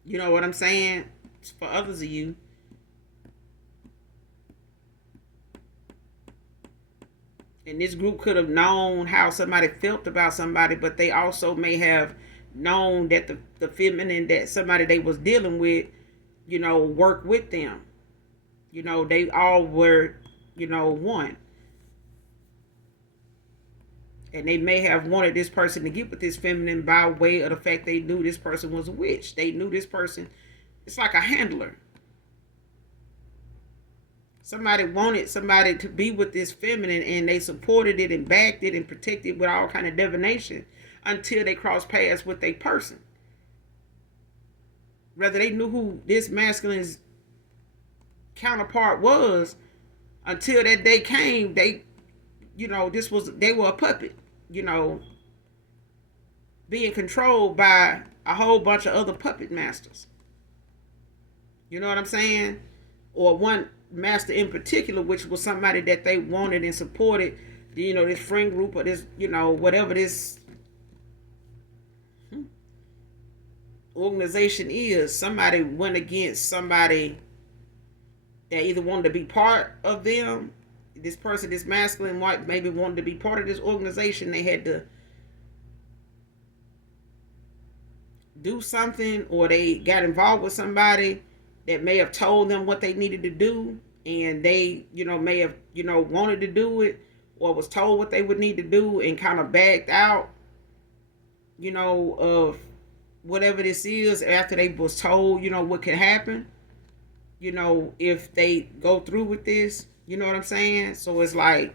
You know what I'm saying? It's for others of you. And this group could have known how somebody felt about somebody, but they also may have known that the feminine that somebody they was dealing with, worked with them. They all were, one. And they may have wanted this person to get with this feminine by way of the fact they knew this person was a witch. They knew this person. It's like a handler. Somebody wanted somebody to be with this feminine, and they supported it and backed it and protected it with all kind of divination until they crossed paths with a person. Whether they knew who this masculine's counterpart was, until that day came, they were a puppet, being controlled by a whole bunch of other puppet masters. You know what I'm saying? Or one master in particular, which was somebody that they wanted and supported, this friend group or this, whatever this organization is. Somebody went against somebody that either wanted to be part of them. This person, this masculine white, maybe wanted to be part of this organization. They had to do something, or they got involved with somebody that may have told them what they needed to do, and they, may have, wanted to do it, or was told what they would need to do and kind of backed out, of whatever this is after they was told, what could happen, if they go through with this, you know what I'm saying? So it's like,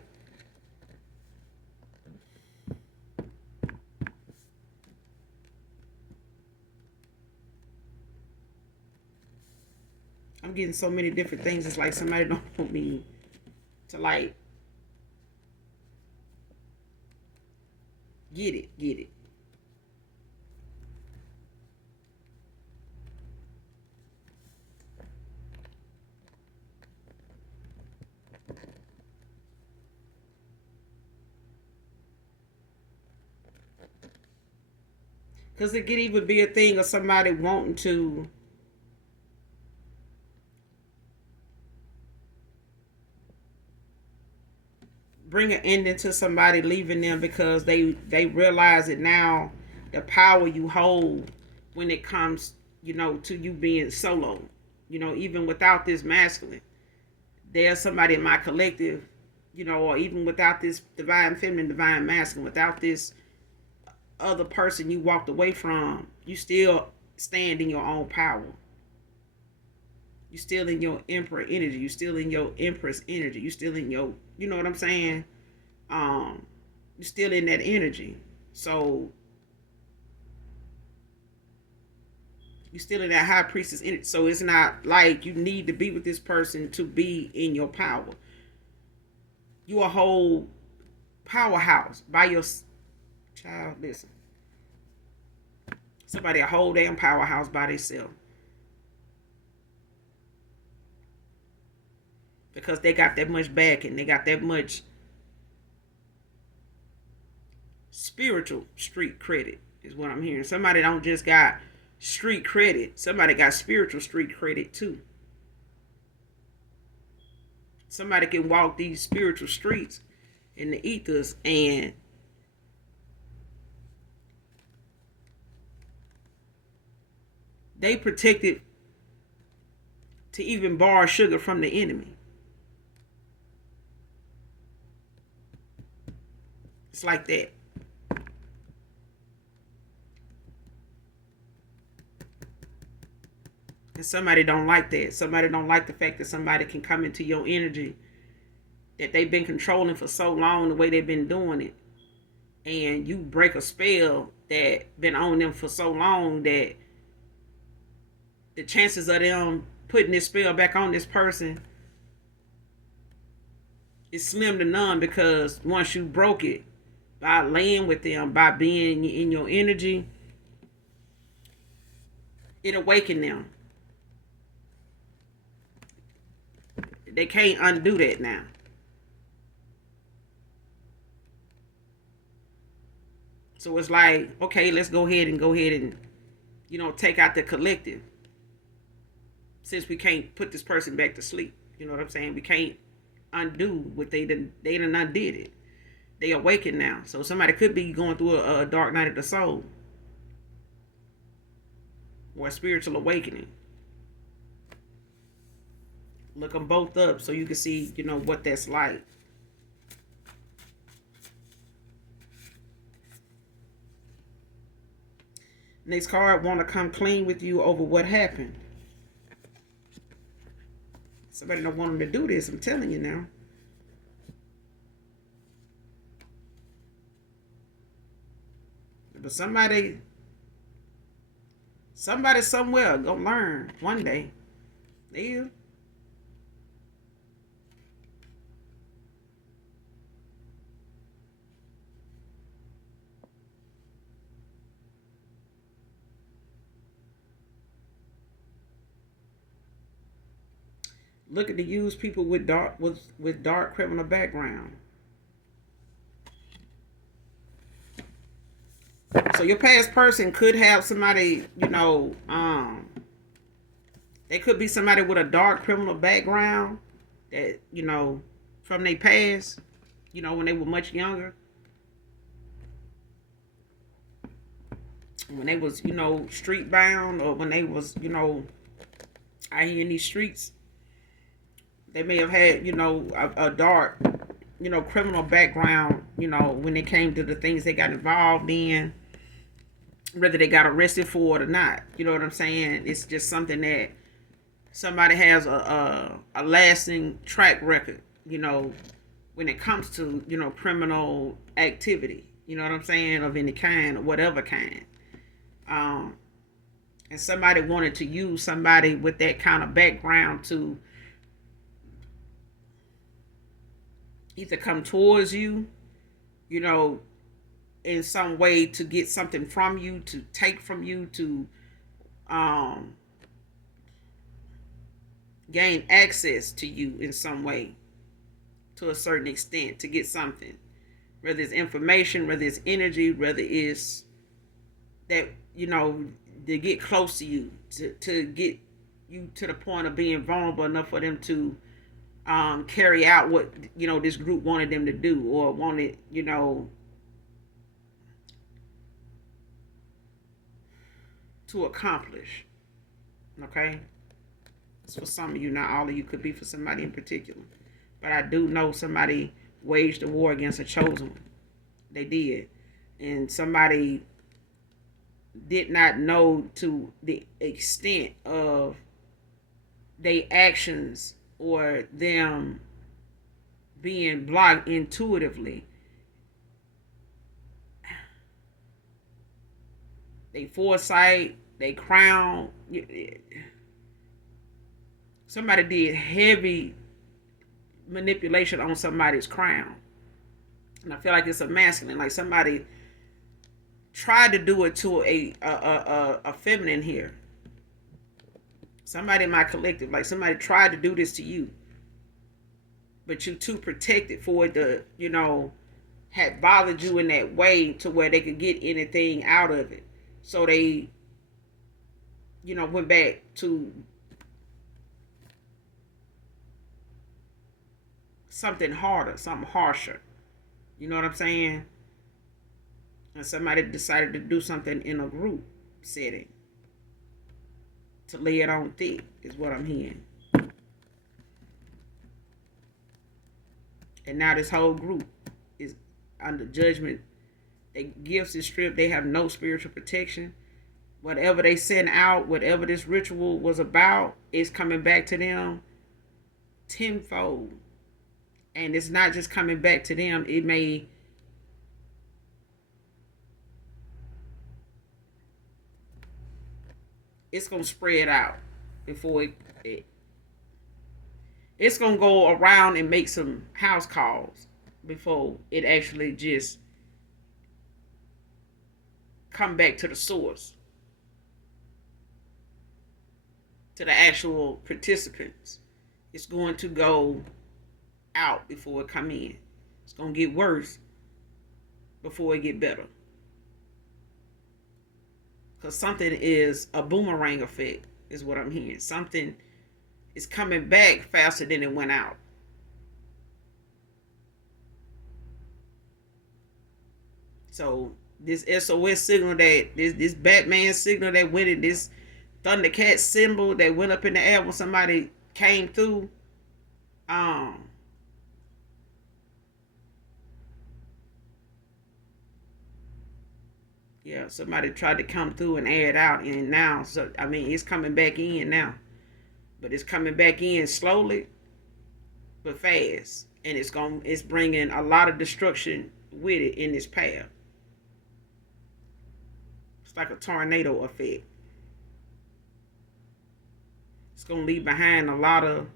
I'm getting so many different things. It's like somebody don't want me to like get it. Because it could even be a thing of somebody wanting to bring an ending to somebody leaving them, because they realize it now, the power you hold when it comes, to you being solo. Even without this masculine, there's somebody in my collective, or even without this divine feminine, divine masculine, without this other person you walked away from, you still stand in your own power. You still in your emperor energy. You still in your empress energy. You still in your, you know what I'm saying? You're still in that energy. So you're still in that high priestess energy. So it's not like you need to be with this person to be in your power. You a whole powerhouse by your child. Listen, somebody a whole damn powerhouse by themselves, because they got that much backing. They got that much spiritual street credit, is what I'm hearing. Somebody don't just got street credit. Somebody got spiritual street credit too. Somebody can walk these spiritual streets in the ethers, and they protected to even borrow sugar from the enemy. It's like that. And somebody don't like that. Somebody don't like the fact that somebody can come into your energy that they've been controlling for so long, the way they've been doing it, and you break a spell that been on them for so long that the chances of them putting this spell back on this person is slim to none, because once you broke it by laying with them, by being in your energy, it awakened them. They can't undo that now. So it's like, okay, let's go ahead and take out the collective. Since we can't put this person back to sleep, you know what I'm saying? We can't undo what they done undid it. They awaken now. So somebody could be going through a dark night of the soul. or a spiritual awakening. Look them both up so you can see, what that's like. Next card, want to come clean with you over what happened. Somebody don't want them to do this, I'm telling you now. But somebody somewhere gonna learn one day. Yeah. Looking to use people with dark criminal background. So your past person could have somebody, they could be somebody with a dark criminal background that, from their past, when they were much younger. When they was, street bound, or when they was, out here in these streets. They may have had, a dark, criminal background, when it came to the things they got involved in, whether they got arrested for it or not. You know what I'm saying? It's just something that somebody has a lasting track record, when it comes to, criminal activity. You know what I'm saying? Of any kind, or whatever kind. And somebody wanted to use somebody with that kind of background to either come towards you, in some way, to get something from you, to take from you, to gain access to you in some way, to a certain extent, to get something. Whether it's information, whether it's energy, whether it's that, to get close to you, to get you to the point of being vulnerable enough for them to carry out what this group wanted them to do, or wanted to accomplish. Okay, it's for some of you, not all of you. Could be for somebody in particular, but I do know somebody waged a war against a chosen one. They did, and somebody did not know to the extent of their actions, or them being blocked intuitively. They foresight, they crown. Somebody did heavy manipulation on somebody's crown. And I feel like it's a masculine, like somebody tried to do it to a feminine here. Somebody in my collective, like somebody tried to do this to you, but you too protected for it to, had bothered you in that way to where they could get anything out of it. So they, went back to something harder, something harsher. You know what I'm saying? And somebody decided to do something in a group setting, to lay it on thick, is what I'm hearing. And now this whole group is under judgment. Their gifts is stripped. They have no spiritual protection. Whatever they sent out, whatever this ritual was about, is coming back to them tenfold. And it's not just coming back to them. It's going to spread out before it's going to go around and make some house calls before it actually just come back to the source, to the actual participants. It's going to go out before it come in. It's going to get worse before it get better. Because something is a boomerang effect, is what I'm hearing. Something is coming back faster than it went out. So this SOS signal, that this Batman signal that went in this Thundercat symbol that went up in the air when somebody came through. Um, yeah, somebody tried to come through and add out, and now, so I mean, it's coming back in now, but it's coming back in slowly but fast, and it's bringing a lot of destruction with it in this path. It's like a tornado effect. It's gonna leave behind a lot of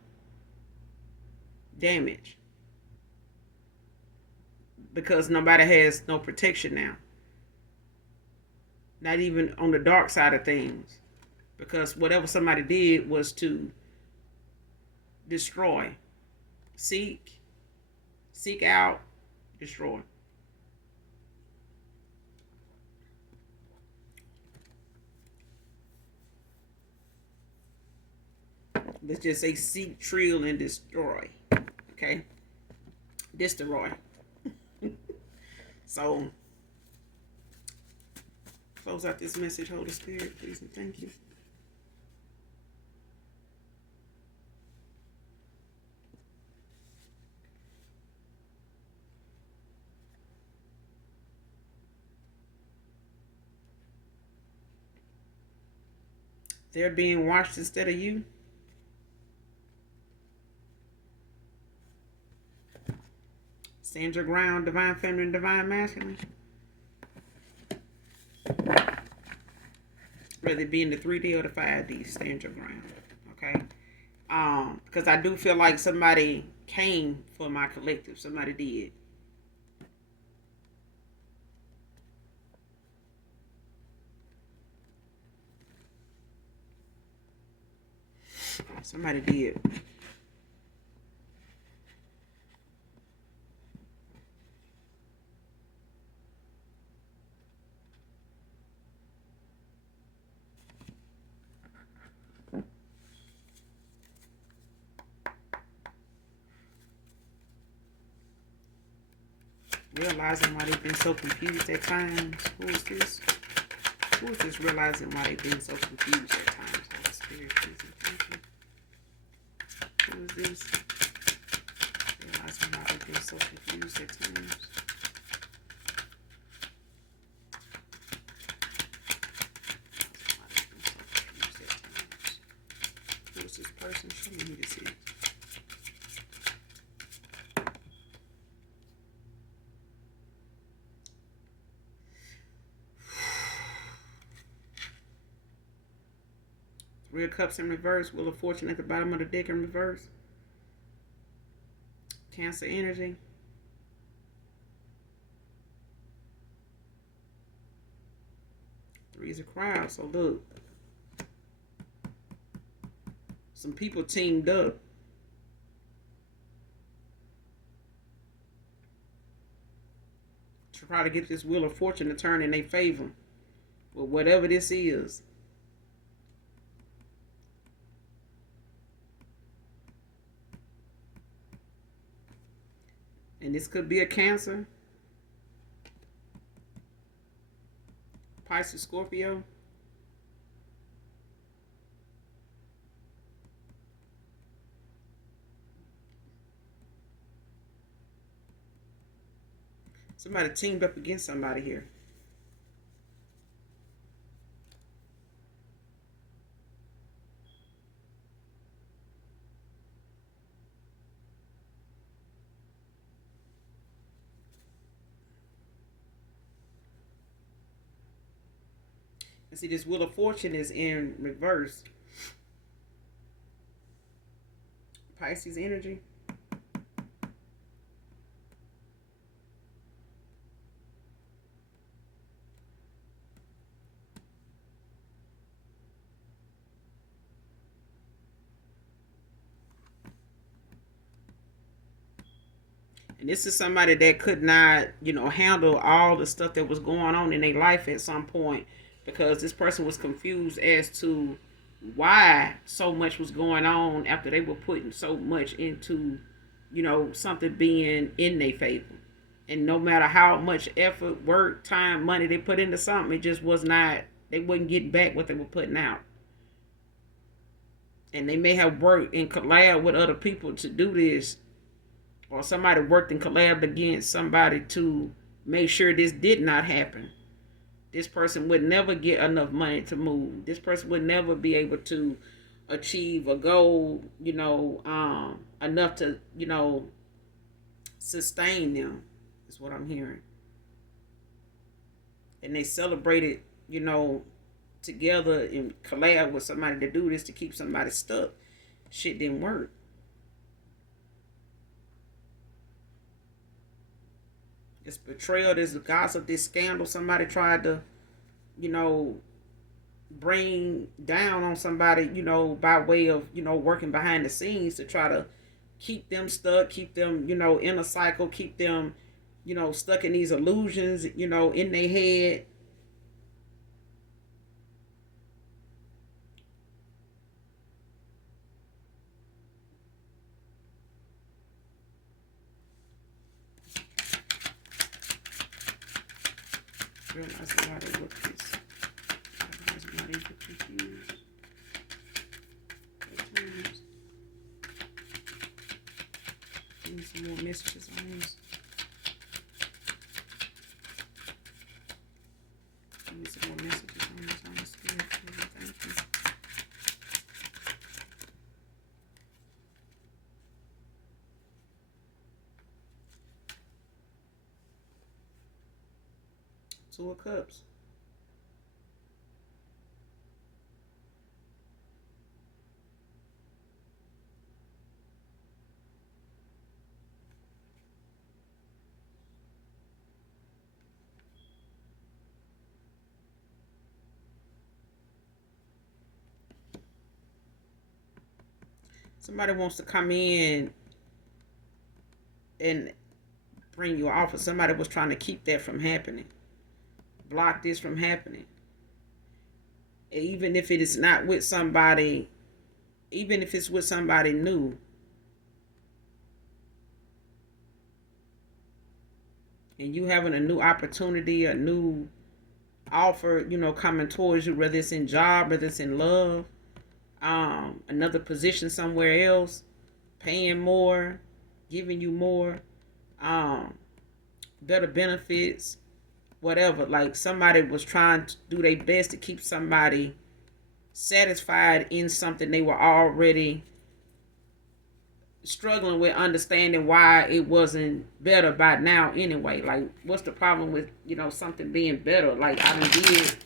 damage because nobody has no protection now. Not even on the dark side of things, because whatever somebody did was to destroy, seek out, destroy. Let's just say seek, trill, and destroy. Okay, destroy. So close out this message, Holy Spirit, please, and thank you. They're being watched instead of you. Stand your ground, divine feminine, divine masculine. Whether it be in the 3D or the 5D, stand your ground. Okay? Because I do feel like somebody came for my collective. Somebody did. Somebody did. Realizing why they've been so confused at times. Who is this? Who is this realizing why they've been so confused at times? Holy Spirit, please and thank you. Who is this? Realizing why they've been so confused at times. Who is this person? Show me who this is. Three of Cups in reverse. Wheel of Fortune at the bottom of the deck in reverse. Cancer energy. Threes of Crowds. So look. Some people teamed up. To try to get this Wheel of Fortune to turn in their favor. But whatever this is. And this could be a Cancer, Pisces, Scorpio. Somebody teamed up against somebody here. And see, this Wheel of Fortune is in reverse. Pisces energy. And this is somebody that could not, handle all the stuff that was going on in their life at some point, because this person was confused as to why so much was going on after they were putting so much into, something being in their favor. And no matter how much effort, work, time, money they put into something, it just was not, they wouldn't get back what they were putting out. And they may have worked in collab with other people to do this, or somebody worked in collab against somebody to make sure this did not happen. This person would never get enough money to move. This person would never be able to achieve a goal, enough to, sustain them, is what I'm hearing. And they celebrated, together and collab with somebody to do this to keep somebody stuck. Shit didn't work. This betrayal, this gossip, this scandal somebody tried to, bring down on somebody, by way of, working behind the scenes to try to keep them stuck, keep them, in a cycle, keep them, stuck in these illusions, in their head. Realize why they look this. Realize why they get confused. Give me some more messages on this. Give me some more messages on this. On the spirit. Thank you. Two of Cups. Somebody wants to come in and bring you an offer. Somebody was trying to keep that from happening. Block this from happening. Even if it is not with somebody, even if it's with somebody new. And you having a new opportunity, a new offer, coming towards you, whether it's in job, whether it's in love, another position somewhere else, paying more, giving you more, better benefits, whatever. Like somebody was trying to do their best to keep somebody satisfied in something they were already struggling with, understanding why it wasn't better by now anyway. Like, what's the problem with, something being better? Like, I done did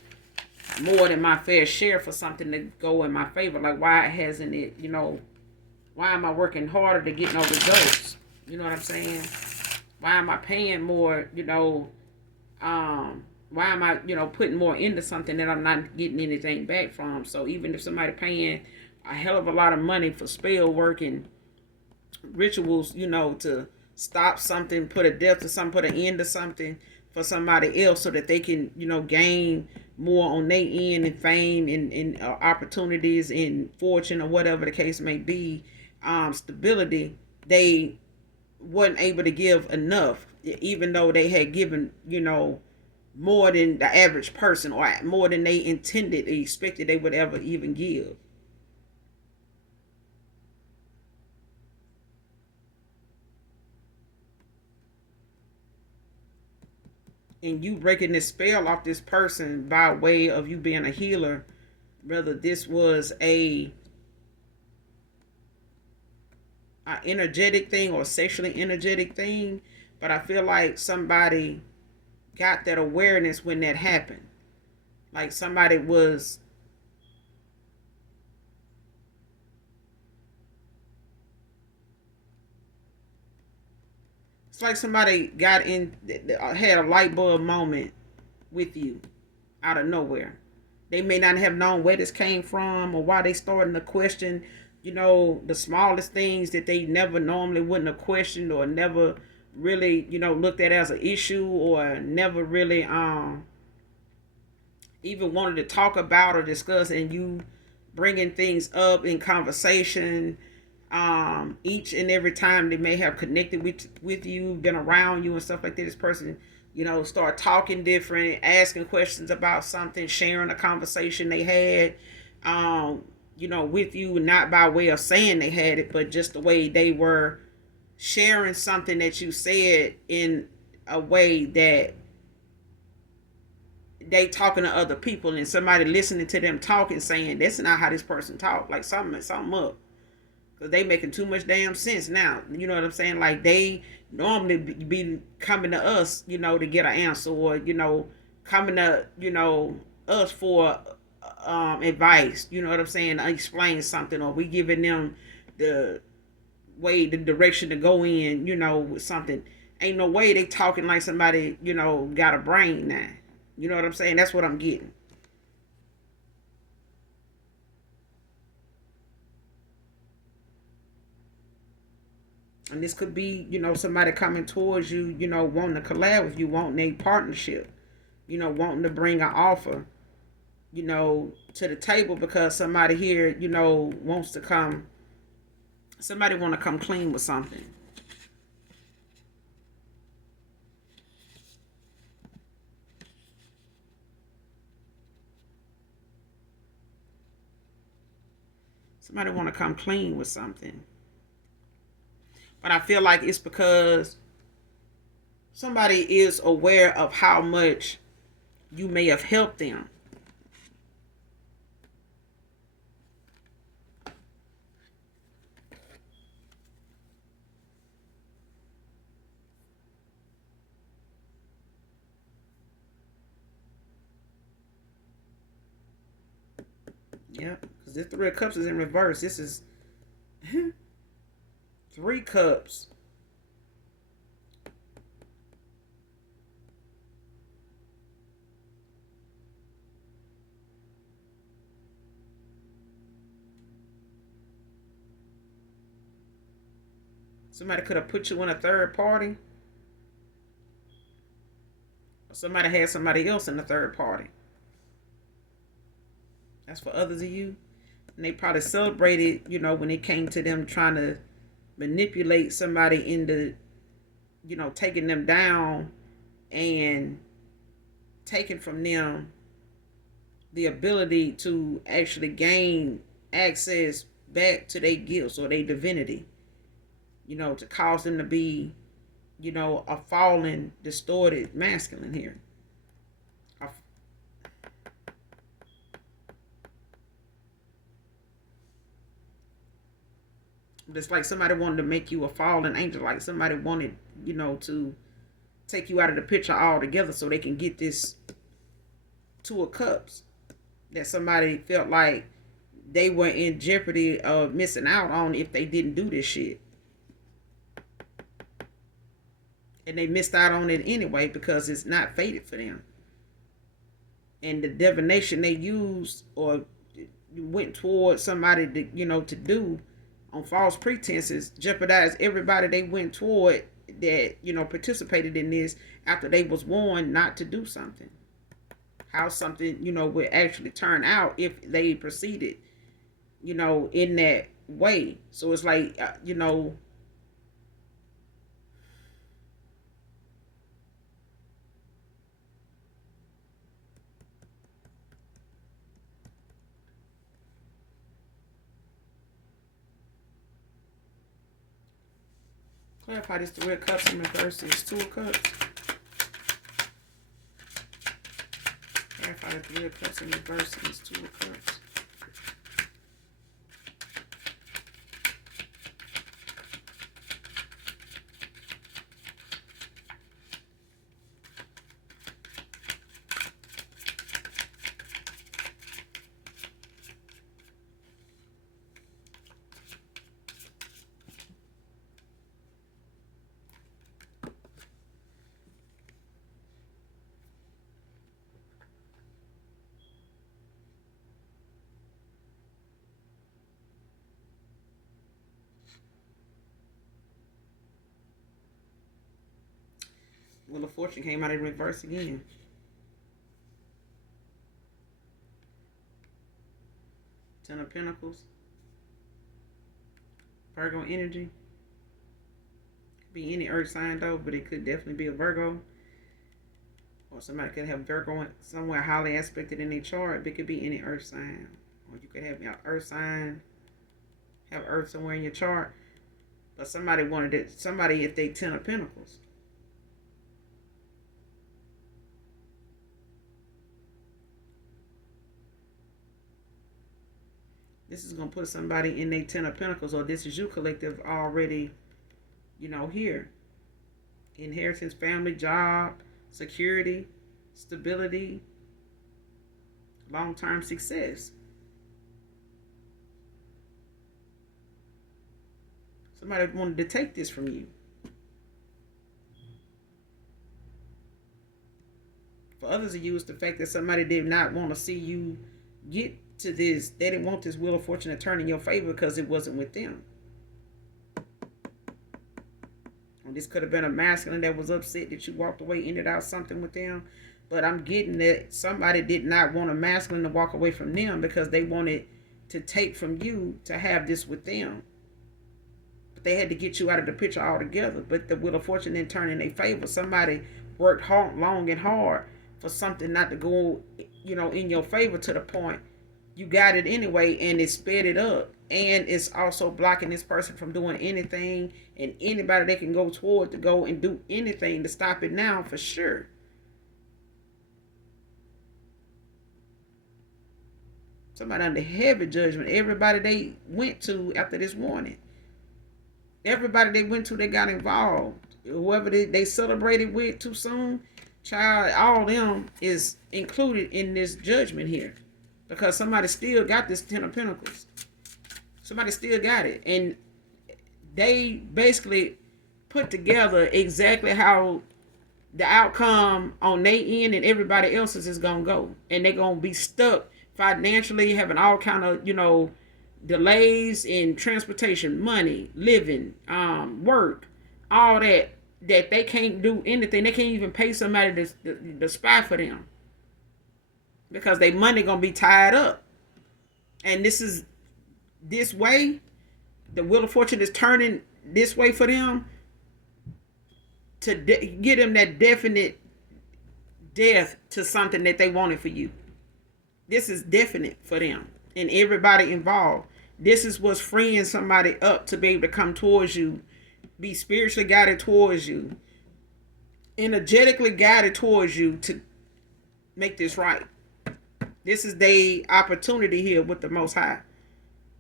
more than my fair share for something to go in my favor. Like, why hasn't it, why am I working harder to get no results? You know what I'm saying? Why am I paying more, why am I, putting more into something that I'm not getting anything back from? So even if somebody paying a hell of a lot of money for spell work and rituals, to stop something, put a death to something, put an end to something for somebody else so that they can, gain more on their end and fame and opportunities and fortune or whatever the case may be, stability, they wasn't able to give enough, even though they had given, more than the average person or more than they intended, expected they would ever even give. And you breaking this spell off this person by way of you being a healer, whether this was a energetic thing or sexually energetic thing, but I feel like somebody got that awareness when that happened. Like somebody was it's like somebody got in, had a light bulb moment with you out of nowhere. They may not have known where this came from or why they starting to question, the smallest things that they never normally wouldn't have questioned or never really, looked at as an issue or never really even wanted to talk about or discuss, and you bringing things up in conversation each and every time they may have connected with you, been around you and stuff like that. This person, start talking different, asking questions about something, sharing a conversation they had, with you, not by way of saying they had it, but just the way they were sharing something that you said in a way that they talking to other people, and somebody listening to them talking saying that's not how this person talk, like something up, because they making too much damn sense now. You know what I'm saying? Like they normally be coming to us, to get an answer, or coming to us for advice. You know what I'm saying? Explain something, or we giving them the the direction to go in. With something. Ain't no way they talking like somebody got a brain now. You know what I'm saying? That's what I'm getting. And this could be, somebody coming towards you, wanting to collab with you, wanting a partnership, wanting to bring an offer, to the table, because somebody here, wants to come, somebody want to come clean with something. Somebody want to come clean with something. But I feel like it's because somebody is aware of how much you may have helped them. Yeah, because this Three of Cups is in reverse. This is Three Cups. Somebody could have put you in a third party. Or somebody had somebody else in the third party. That's for others of you. And they probably celebrated, when it came to them trying to manipulate somebody into, taking them down and taking from them the ability to actually gain access back to their gifts or their divinity, to cause them to be, a fallen, distorted masculine here. It's like somebody wanted to make you a fallen angel, like somebody wanted, to take you out of the picture altogether so they can get this Two of Cups that somebody felt like they were in jeopardy of missing out on if they didn't do this shit. And they missed out on it anyway because it's not fated for them. And the divination they used or went towards somebody to do on false pretenses jeopardized everybody they went toward that participated in this after they was warned not to do something. How something would actually turn out if they proceeded in that way. So it's like clarify this. Three of Cups in reverse is Two of Cups. Clarify the Three of Cups in reverse is Two of Cups. Wheel of Fortune came out in reverse again. Ten of Pentacles. Virgo energy. Could be any earth sign though, but it could definitely be a Virgo. Or somebody could have Virgo somewhere highly aspected in their chart, but it could be any earth sign. Or you could have your earth sign, have earth somewhere in your chart. But somebody wanted it, somebody if they 10 of Pentacles. This is going to put somebody in their 10 of Pentacles, or this is you collective already, here. Inheritance, family, job, security, stability, long-term success. Somebody wanted to take this from you. For others of you, it's the fact that somebody did not want to see you get to this. They didn't want this wheel of fortune to turn in your favor because it wasn't with them. And this could have been a masculine that was upset that you walked away, ended out something with them. But I'm getting that somebody did not want a masculine to walk away from them because they wanted to take from you to have this with them. But they had to get you out of the picture altogether. But the wheel of fortune didn't turn in their favor. Somebody worked hard, long and hard for something not to go, in your favor to the point you got it anyway, and it sped it up. And it's also blocking this person from doing anything, and anybody they can go toward to go and do anything to stop it now for sure. Somebody under heavy judgment. Everybody they went to after this warning. Everybody they went to, they got involved. Whoever they celebrated with too soon, child, all them is included in this judgment here. Because somebody still got this 10 of Pentacles. Somebody still got it. And they basically put together exactly how the outcome on their end and everybody else's is going to go. And they're going to be stuck financially, having all kind of, delays in transportation, money, living, work, all that they can't do anything. They can't even pay somebody to spy for them. Because their money going to be tied up. And this way, the wheel of fortune is turning this way for them to get them that definite death to something that they wanted for you. This is definite for them and everybody involved. This is what's freeing somebody up to be able to come towards you, be spiritually guided towards you, energetically guided towards you to make this right. This is their opportunity here with the Most High.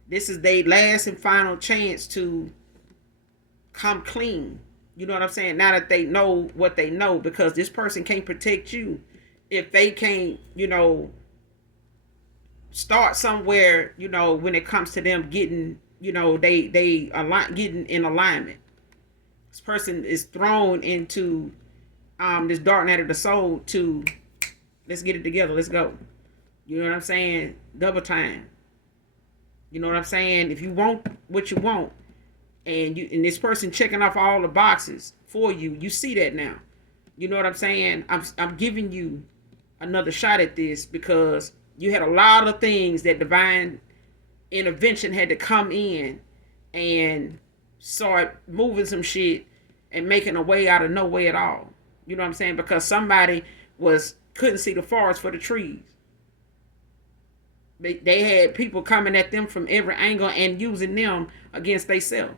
This is their last and final chance to come clean. You know what I'm saying? Now that they know what they know, because this person can't protect you if they can't, start somewhere, when it comes to them getting, getting in alignment. This person is thrown into this dark night of the soul to, let's get it together, let's go. You know what I'm saying? Double time. You know what I'm saying? If you want what you want, and this person checking off all the boxes for you, you see that now. You know what I'm saying? I'm giving you another shot at this because you had a lot of things that divine intervention had to come in and start moving some shit and making a way out of no way at all. You know what I'm saying? Because somebody couldn't see the forest for the trees. They had people coming at them from every angle and using them against themselves.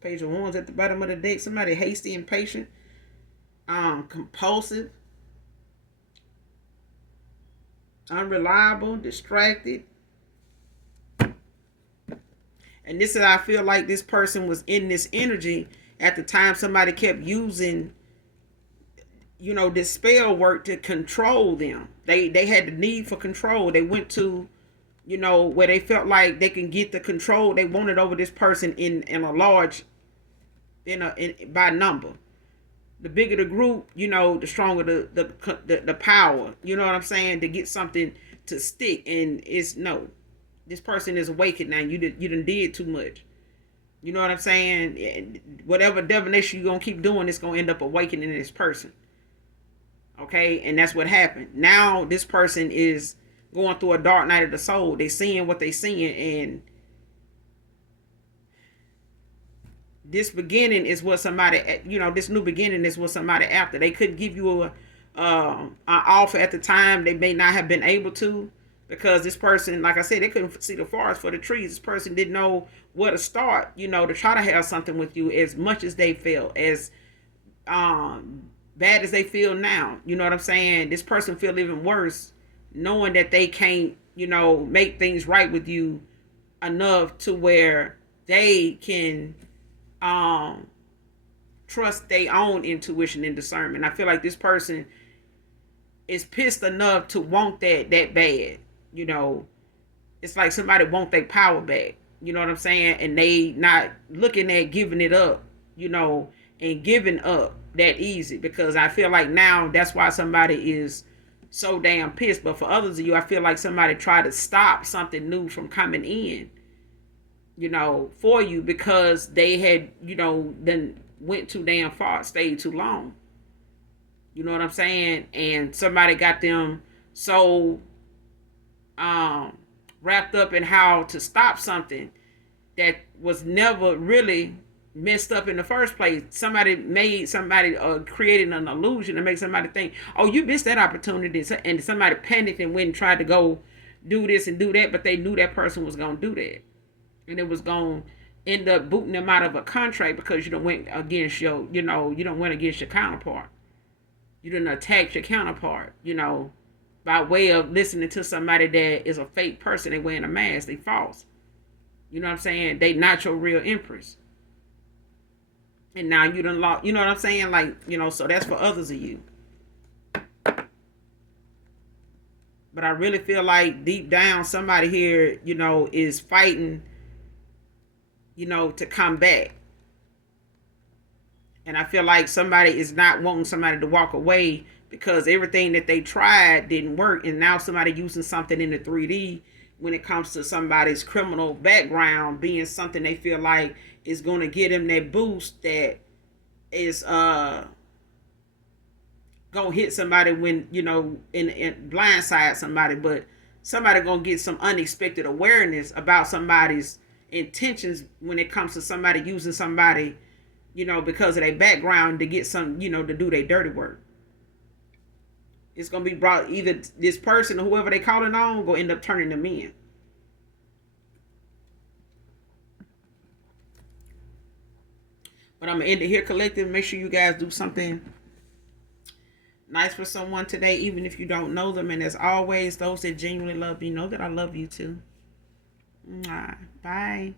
Page of Wands at the bottom of the deck. Somebody hasty, impatient, compulsive, unreliable, distracted. And this is, I feel like this person was in this energy at the time somebody kept using, this spell work to control them. They had the need for control. They went to, where they felt like they can get the control they wanted over this person in a large, by number. The bigger the group, the stronger the power. You know what I'm saying? To get something to stick. And it's no. This person is awakened now. You done did too much. You know what I'm saying? Whatever divination you're going to keep doing, it's going to end up awakening this person. Okay? And that's what happened. Now this person is going through a dark night of the soul. They seeing what they seeing, and this beginning is what somebody, this new beginning is what somebody after. They couldn't give you an offer at the time. They may not have been able to, because this person, like I said, they couldn't see the forest for the trees. This person didn't know where to start, to try to have something with you, as much as they felt, as bad as they feel now. You know what I'm saying? This person feel even worse, knowing that they can't, make things right with you enough to where they can trust their own intuition and discernment. I feel like this person is pissed enough to want that bad. It's like somebody want their power back. You know what I'm saying? And they not looking at giving it up, and giving up that easy, because I feel like now that's why somebody is so damn pissed. But for others of you, I feel like somebody tried to stop something new from coming in, for you, because they had, then went too damn far, stayed too long. You know what I'm saying? And somebody got them so wrapped up in how to stop something that was never really messed up in the first place. Somebody created an illusion to make somebody think, oh, you missed that opportunity, and somebody panicked and went and tried to go do this and do that, but they knew that person was going to do that, and it was going to end up booting them out of a contract because you don't went against your, you don't went against your counterpart. You didn't attack your counterpart, by way of listening to somebody that is a fake person. They wearing a mask. They false. You know what I'm saying? They not your real empress. And now you done lost, you know what I'm saying? Like, so that's for others of you. But I really feel like deep down somebody here, is fighting, to come back. And I feel like somebody is not wanting somebody to walk away because everything that they tried didn't work. And now somebody using something in the 3D when it comes to somebody's criminal background being something they feel like is going to get them that boost that is going to hit somebody when, in blindside somebody. But somebody going to get some unexpected awareness about somebody's intentions when it comes to somebody using somebody, because of their background to get some, to do their dirty work. It's going to be brought, either this person or whoever they calling on going to end up turning them in. But I'm going to end it here, collective. Make sure you guys do something nice for someone today, even if you don't know them. And as always, those that genuinely love you know that I love you too. Bye.